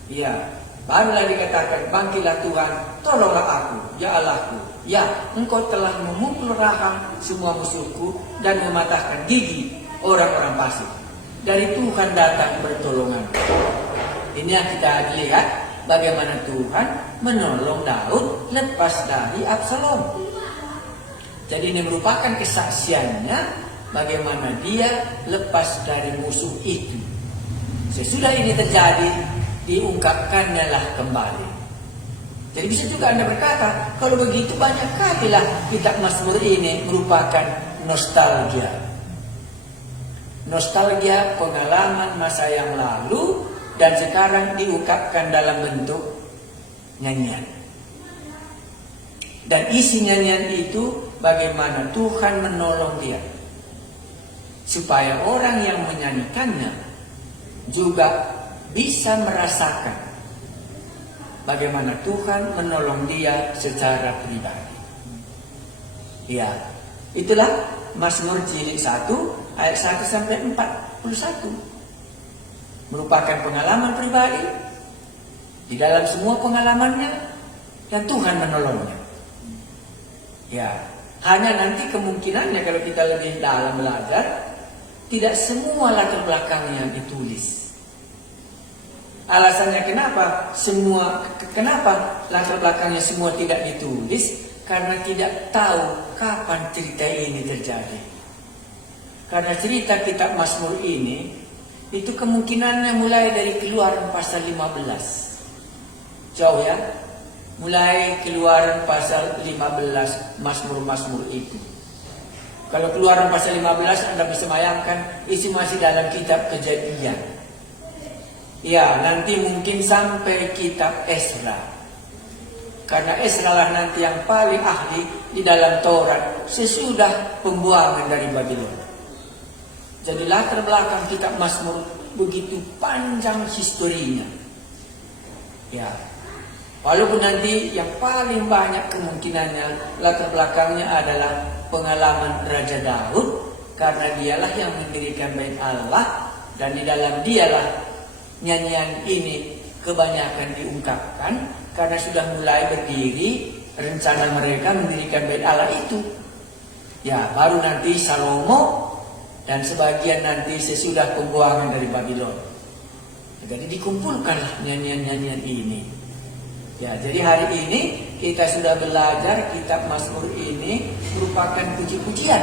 Ya, barulah dikatakan, bangkitlah Tuhan, tolonglah aku, ya Allahku. Ya, engkau telah memukul rahang semua musuhku dan mematahkan gigi orang-orang fasik. Dari Tuhan datang pertolongan. Ini yang kita lihat bagaimana Tuhan menolong Daud lepas dari Absalom. Jadi ini merupakan kesaksiannya bagaimana dia lepas dari musuh itu. Sesudah ini terjadi, diungkapkannya lah kembali. Jadi bisa juga Anda berkata, kalau begitu banyak kali lah kitab Mazmur ini merupakan nostalgia. Nostalgia pengalaman masa yang lalu dan sekarang diungkapkan dalam bentuk nyanyian. Dan isi nyanyian itu bagaimana Tuhan menolong dia, supaya orang yang menyanyikannya juga bisa merasakan bagaimana Tuhan menolong dia secara pribadi. Ya, itulah Mazmur jilid 1 ayat 1 sampai 41. Merupakan pengalaman pribadi. Di dalam semua pengalamannya dan Tuhan menolongnya. Ya, hanya nanti kemungkinannya kalau kita lebih dalam belajar, tidak semua latar belakangnya ditulis. Alasannya kenapa latar belakangnya semua tidak ditulis? Karena tidak tahu kapan cerita ini terjadi. Karena cerita kitab Mazmur ini itu kemungkinannya mulai dari Keluaran pasal 15. Jauh ya. Mulai Keluaran pasal 15 Mazmur-Mazmur itu. Kalau Keluaran pasal 15 Anda bisa bayangkan isi masih dalam kitab Kejadian. Ya, nanti mungkin sampai kitab Ezra. Karena Ezra lah nanti yang paling ahli di dalam Taurat sesudah pembuangan dari Babylon. Jadi latar belakang kitab Mazmur begitu panjang historinya. Ya, walaupun nanti yang paling banyak kemungkinannya latar belakangnya adalah pengalaman Raja Daud, karena dialah yang mendirikan Bait Allah, dan di dalam dialah nyanyian ini kebanyakan diungkapkan, karena sudah mulai berdiri rencana mereka mendirikan Bait Allah itu. Ya, baru nanti Salomo dan sebagian nanti sesudah pembuangan dari Babylon. Jadi dikumpulkanlah nyanyian-nyanyian ini. Ya, jadi hari ini kita sudah belajar kitab Mazmur ini merupakan puji-pujian.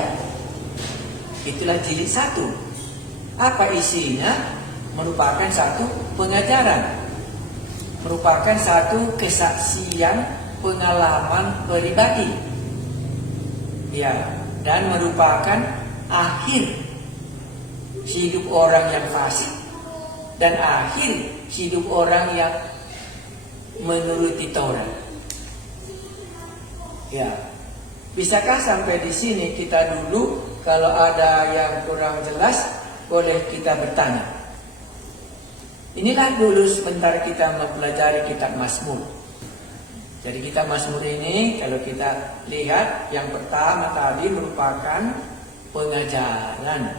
Itulah jilid 1. Apa isinya? Merupakan satu pengajaran. Merupakan satu kesaksian pengalaman pribadi. Ya, dan merupakan akhir hidup orang yang fasik dan akhir hidup orang yang menuruti Taurat. Ya, bisakah sampai di sini kita dulu? Kalau ada yang kurang jelas, boleh kita bertanya. Inilah dulu sebentar kita mempelajari kitab Mazmur. Jadi kitab Mazmur ini kalau kita lihat yang pertama tadi merupakan pengajaran.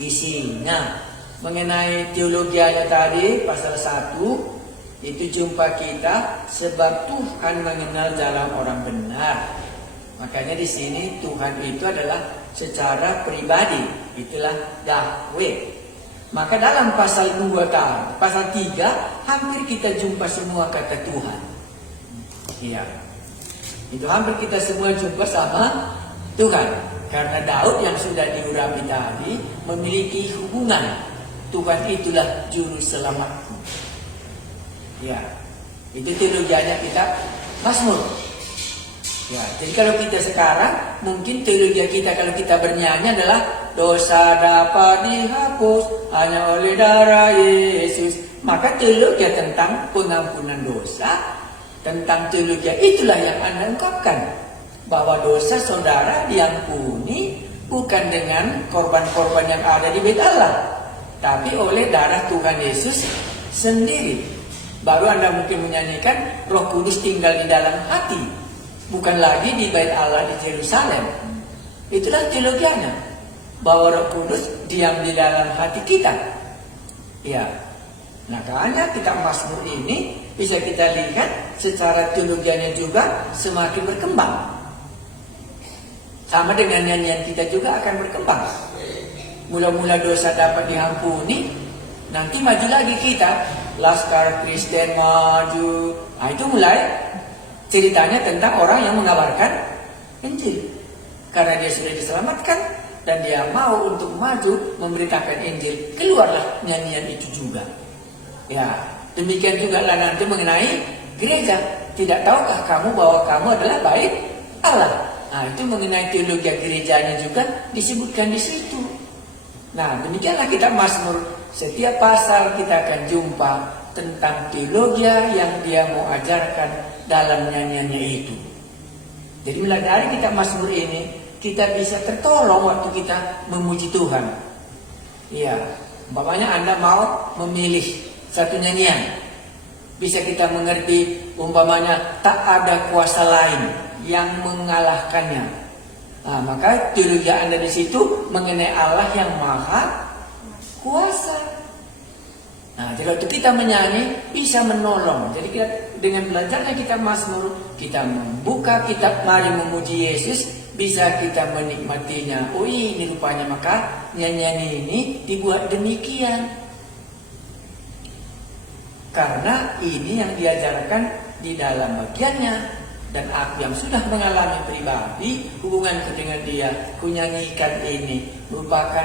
Isinya mengenai teologianya tadi pasal 1 itu jumpa kita sebab Tuhan mengenal jalan orang benar. Makanya di sini Tuhan itu adalah secara pribadi. Itulah Yahweh. Maka dalam pasal 2 tadi, pasal 3 hampir kita jumpa semua kata Tuhan. Iya. Itu hampir kita semua jumpa sama Tuhan. Karena Daud yang sudah diurapi tadi memiliki hubungan. Tuhan itulah juru selamatku. Ya, itu teologianya kitab Mazmur. Ya, jadi kalau kita sekarang mungkin teologi kita kalau kita bernyanyi adalah dosa dapat dihapus hanya oleh darah Yesus. Maka teologi tentang pengampunan dosa, tentang teologi itulah yang Anda ungkapkan. Bahwa dosa saudara diampuni bukan dengan korban-korban yang ada di Bait Allah, tapi oleh darah Tuhan Yesus sendiri. Baru Anda mungkin menyanyikan Roh Kudus tinggal di dalam hati, bukan lagi di Bait Allah di Yerusalem. Itulah teologianya, bahwa Roh Kudus diam di dalam hati kita. Ya, makanya kitab Mazmur ini bisa kita lihat secara teologianya juga semakin berkembang. Sama dengan nyanyian kita juga akan berkembang. Mula-mula dosa dapat diampuni, nanti maju lagi kita. Laskar Kristen maju. Nah, itu mulai ceritanya tentang orang yang mengabarkan Injil. Karena dia sudah diselamatkan dan dia mau untuk maju memberitakan Injil. Keluarlah nyanyian itu juga. Ya, demikian juga lah nanti mengenai gereja. Tidak tahukah kamu bahwa kamu adalah Bait Allah? Nah, itu mengenai teologi gerejanya juga disebutkan di situ. Nah, demikianlah kitab Mazmur. Setiap pasal kita akan jumpa tentang teologi yang dia mau ajarkan dalam nyanyiannya itu. Jadi dari kitab Mazmur ini kita bisa tertolong waktu kita memuji Tuhan. Iya, umpamanya Anda mau memilih satu nyanyian, bisa kita mengerti umpamanya tak ada kuasa lain yang mengalahkannya. Nah, maka teologi Anda di situ mengenai Allah yang maha kuasa. Nah, jadi waktu kita menyanyi bisa menolong. Jadi kita, dengan belajarnya kitab Mazmur, kita membuka kitab Mari Memuji Yesus, bisa kita menikmatinya. Oh, ini rupanya maka nyanyian ini dibuat demikian. Karena ini yang diajarkan di dalam bagiannya. Dan aku yang sudah mengalami pribadi hubunganku dengan dia, kunyanyikan ini merupakan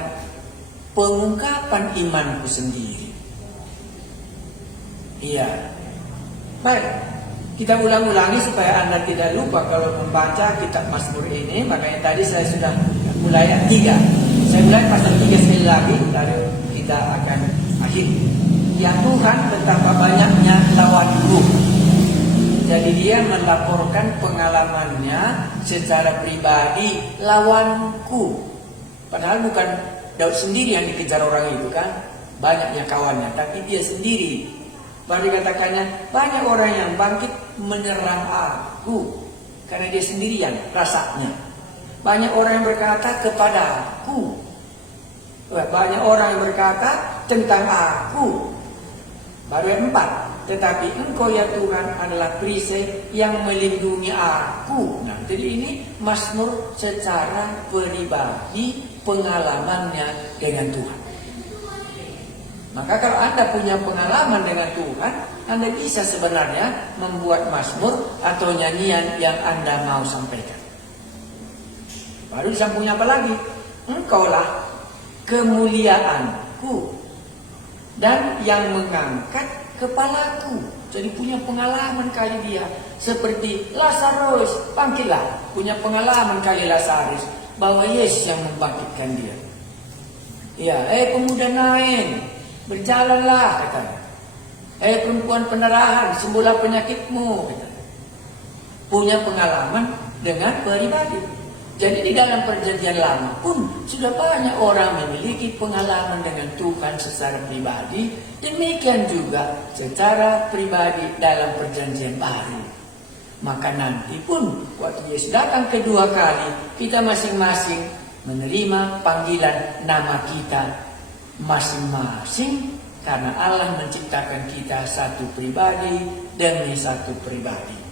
pengungkapan imanku sendiri. Iya. Baik, kita ulang-ulangi supaya Anda tidak lupa kalau membaca kitab Mazmur ini. Makanya tadi saya sudah mulai ayat 3. Saya mulai pasal 3 sekali lagi, lalu kita akan akhiri. Ya Tuhan, betapa banyaknya lawanku. Jadi dia melaporkan pengalamannya secara pribadi, lawanku. Padahal bukan Daud sendiri yang dikejar orang itu kan, banyaknya kawannya, tapi dia sendiri. Baru dikatakannya banyak orang yang bangkit menyerang aku karena dia sendirian rasanya. Banyak orang yang berkata kepada aku, banyak orang yang berkata tentang aku. Baru yang 4, tetapi Engkau ya Tuhan adalah perisai yang melindungi aku. Nah, jadi ini Mazmur secara pribadi pengalamannya dengan Tuhan. Maka kalau Anda punya pengalaman dengan Tuhan, Anda bisa sebenarnya membuat mazmur atau nyanyian yang Anda mau sampaikan. Baru disambungnya apa lagi? Engkaulah kemuliaanku dan yang mengangkat kepalaku. Jadi punya pengalaman kali dia. Seperti Lazarus, bangkitlah. Punya pengalaman kali Lazarus bahwa Yesus yang membangkitkan dia. Ya, pemuda Nain, berjalanlah, katanya. Perempuan pendarahan, sembuhlah penyakitmu, katanya. Punya pengalaman dengan pribadi. Jadi di dalam perjanjian lama pun sudah banyak orang memiliki pengalaman dengan Tuhan secara pribadi. Demikian juga secara pribadi dalam perjanjian baru. Maka nanti pun waktu Yesus datang kedua kali, kita masing-masing menerima panggilan nama kita masing-masing, karena Allah menciptakan kita satu pribadi demi satu pribadi.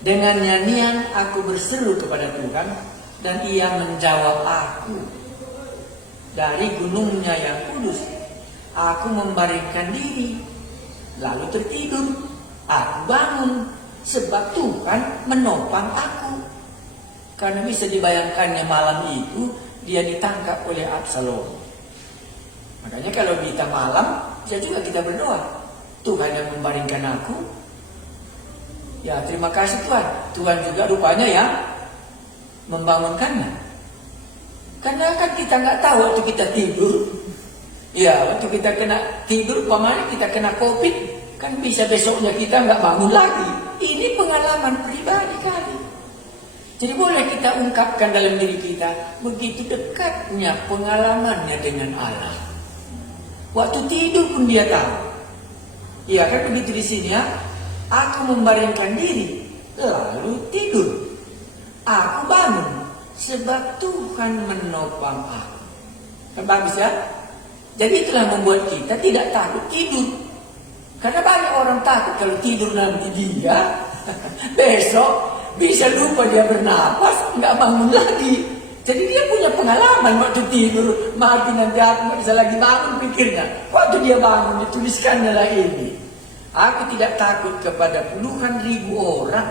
Dengan nyanyian aku berseru kepada Tuhan, dan ia menjawab aku. Dari gunungnya yang kudus aku membaringkan diri, lalu tertidur. Aku bangun sebab Tuhan menopang aku. Karena bisa dibayangkannya malam itu dia ditangkap oleh Absalom. Makanya kalau kita malam, bisa juga kita berdoa, Tuhan yang membaringkan aku. Ya terima kasih Tuhan. Tuhan juga rupanya yang membangunkannya. Karena kan kita nggak tahu waktu kita tidur. Ya waktu kita kena tidur, umpamanya kita kena COVID, kan bisa besoknya kita nggak bangun lagi. Ini pengalaman pribadi kali. Jadi boleh kita ungkapkan dalam diri kita, begitu dekatnya pengalamannya dengan Allah. Waktu tidur pun dia tahu. Iya kan begitu di sini ya. Aku membaringkan diri, lalu tidur. Aku bangun, sebab Tuhan menopang aku. Kan bagus ya? Jadi itulah membuat kita tidak takut tidur. Karena banyak orang takut kalau tidur nanti dia besok bisa lupa dia bernapas, nggak bangun lagi. Jadi dia punya pengalaman waktu tidur, mati nanti aku nggak bisa lagi bangun pikirnya. Waktu dia bangun dituliskannya lah ini. Aku tidak takut kepada puluhan ribu orang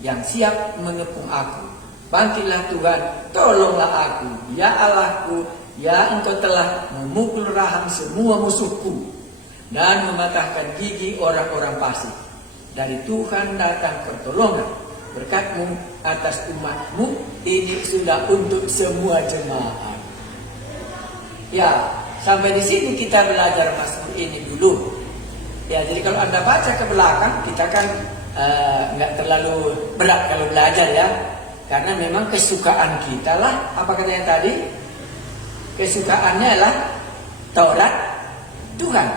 yang siap mengepung aku. Bangkitlah Tuhan, tolonglah aku. Ya Allahku, ya Engkau telah memukul rahang semua musuhku dan mematahkan gigi orang-orang fasik. Dari Tuhan datang pertolongan. Berkat-Mu atas umat-Mu, ini sudah untuk semua jemaat. Ya, sampai di sini kita belajar Mazmur ini dulu. Ya, jadi kalau Anda baca ke belakang, kita kan nggak terlalu berat kalau belajar ya, karena memang kesukaan kita lah. Apa katanya tadi? Kesukaannya adalah Taurat Tuhan.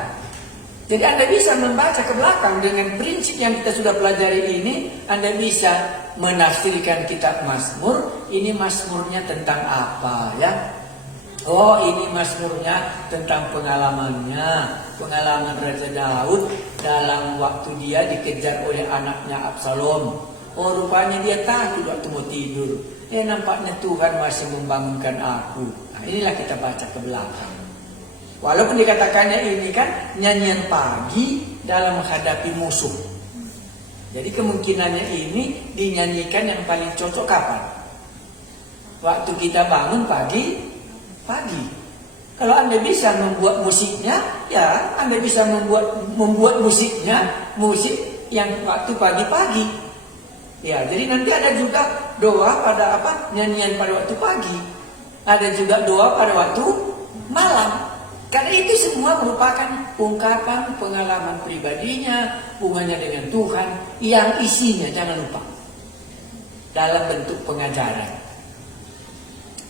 Jadi Anda bisa membaca ke belakang dengan prinsip yang kita sudah pelajari ini. Anda bisa menafsirkan kitab Mazmur. Ini Mazmurnya tentang apa ya? Oh, ini Mazmurnya tentang pengalamannya, pengalaman Raja Daud dalam waktu dia dikejar oleh anaknya Absalom. Oh, rupanya dia takut waktu mau tidur. Nampaknya Tuhan masih membangunkan aku. Nah, inilah kita baca ke belakang. Walaupun dikatakannya ini kan nyanyian pagi dalam menghadapi musuh. Jadi kemungkinannya ini dinyanyikan yang paling cocok kapan? Waktu kita bangun pagi. Kalau Anda bisa membuat musiknya, ya Anda bisa membuat musiknya, musik yang waktu pagi-pagi. Ya, jadi nanti ada juga doa pada nyanyian pada waktu pagi. Ada juga doa pada waktu malam. Karena itu semua merupakan ungkapan pengalaman pribadinya, hubungannya dengan Tuhan, yang isinya jangan lupa dalam bentuk pengajaran.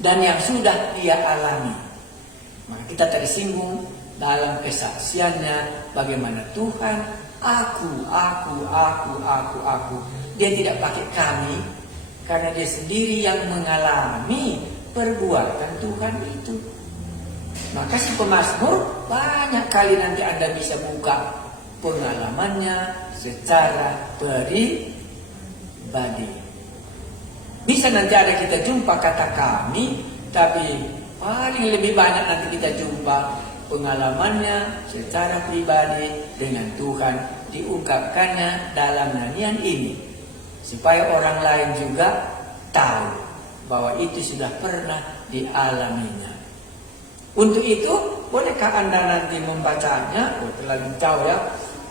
Dan yang sudah dia alami. Maka kita tersinggung dalam kesaksiannya bagaimana Tuhan, aku. Dia tidak pakai kami, karena dia sendiri yang mengalami perbuatan Tuhan itu. Maka si pemazmur banyak kali nanti Anda bisa buka pengalamannya secara pribadi. Bisa nanti ada kita jumpa kata kami, tapi paling lebih banyak nanti kita jumpa pengalamannya secara pribadi dengan Tuhan, diungkapkannya dalam nyanyian ini, supaya orang lain juga tahu bahwa itu sudah pernah dialaminya. Untuk itu, bolehkah Anda nanti membacanya? Oh, terlalu jauh ya,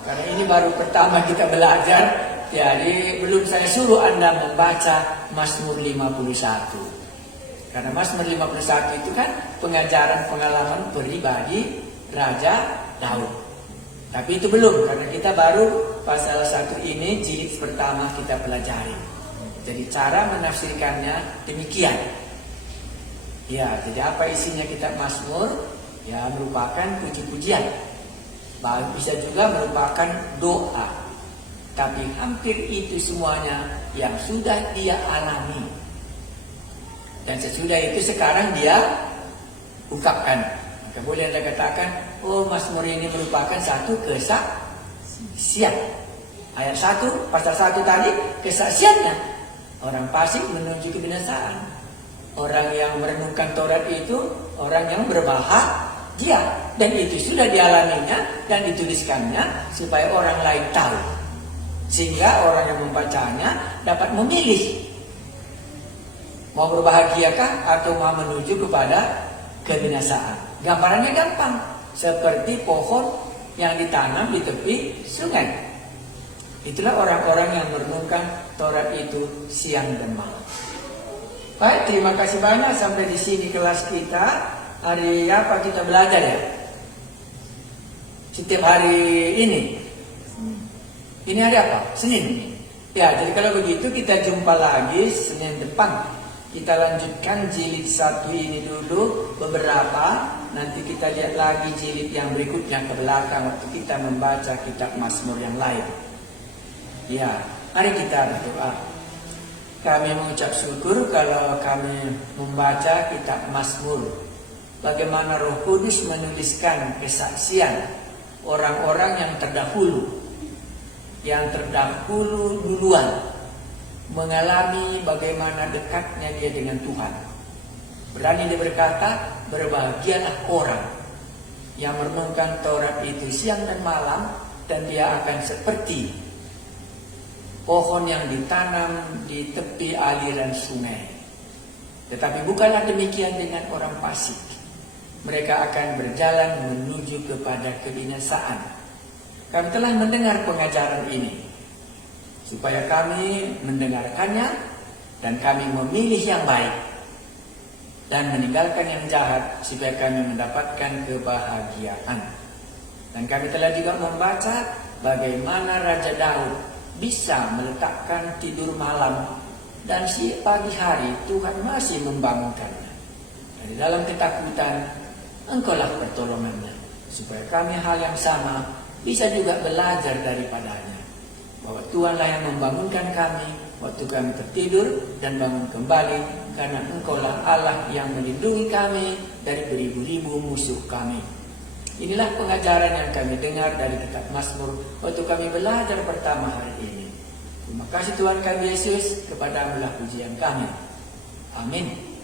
karena ini baru pertama kita belajar. Jadi belum saya suruh Anda membaca Mazmur 51. Karena Mazmur 51 itu kan pengajaran pengalaman pribadi Raja Daud. Tapi itu belum, karena kita baru pasal 1 ini jilid pertama kita pelajari. Jadi cara menafsirkannya demikian. Ya, jadi apa isinya kitab Mazmur? Ya, merupakan puji-pujian. Bisa juga merupakan doa. Tapi hampir itu semuanya yang sudah dia alami. Dan sesudah itu sekarang dia ungkapkan. Maka boleh Anda katakan, oh Mazmur ini merupakan satu kesaksian. Ayat 1, pasal 1 tadi, kesaksiannya. Orang fasik menuju kebinasaan. Orang yang merenungkan Taurat itu, orang yang berbahagia. Dan itu sudah dialaminya dan dituliskannya supaya orang lain tahu. Sehingga orang yang membacanya dapat memilih mau berbahagiakah atau mau menuju kepada kebinasaan. Gambarannya gampang, seperti pohon yang ditanam di tepi sungai. Itulah orang-orang yang merenungkan Taurat itu siang dan malam. Baik, terima kasih banyak. Sampai di sini kelas kita. Hari apa kita belajar ya? Setiap hari ini. Ini hari apa? Senin. Ya, jadi kalau begitu kita jumpa lagi Senin depan. Kita lanjutkan jilid 1 ini dulu beberapa. Nanti kita lihat lagi jilid yang berikutnya ke belakang waktu kita membaca kitab Mazmur yang lain. Ya, mari kita berdoa. Kami mengucap syukur kalau kami membaca kitab Mazmur. Bagaimana Roh Kudus menuliskan kesaksian orang-orang yang terdahulu. Yang terdahulu duluan mengalami bagaimana dekatnya dia dengan Tuhan. Berani dia berkata, berbahagialah orang yang merenungkan Taurat itu siang dan malam, dan dia akan seperti pohon yang ditanam di tepi aliran sungai. Tetapi bukanlah demikian dengan orang fasik. Mereka akan berjalan menuju kepada kebinasaan. Kami telah mendengar pengajaran ini, supaya kami mendengarkannya dan kami memilih yang baik dan meninggalkan yang jahat, supaya kami mendapatkan kebahagiaan. Dan kami telah juga membaca bagaimana Raja Daud bisa meletakkan tidur malam, dan si pagi hari Tuhan masih membangunkannya. Dan di dalam ketakutan, Engkaulah pertolongannya, supaya kami hal yang sama bisa juga belajar daripadanya, bahwa Tuhanlah yang membangunkan kami waktu kami tertidur dan bangun kembali, karena Engkaulah Allah yang melindungi kami dari beribu-ribu musuh kami. Inilah pengajaran yang kami dengar dari kitab Mazmur waktu kami belajar pertama hari ini. Terima kasih Tuhan kami Yesus, kepadamu lah pujian kami. Amin.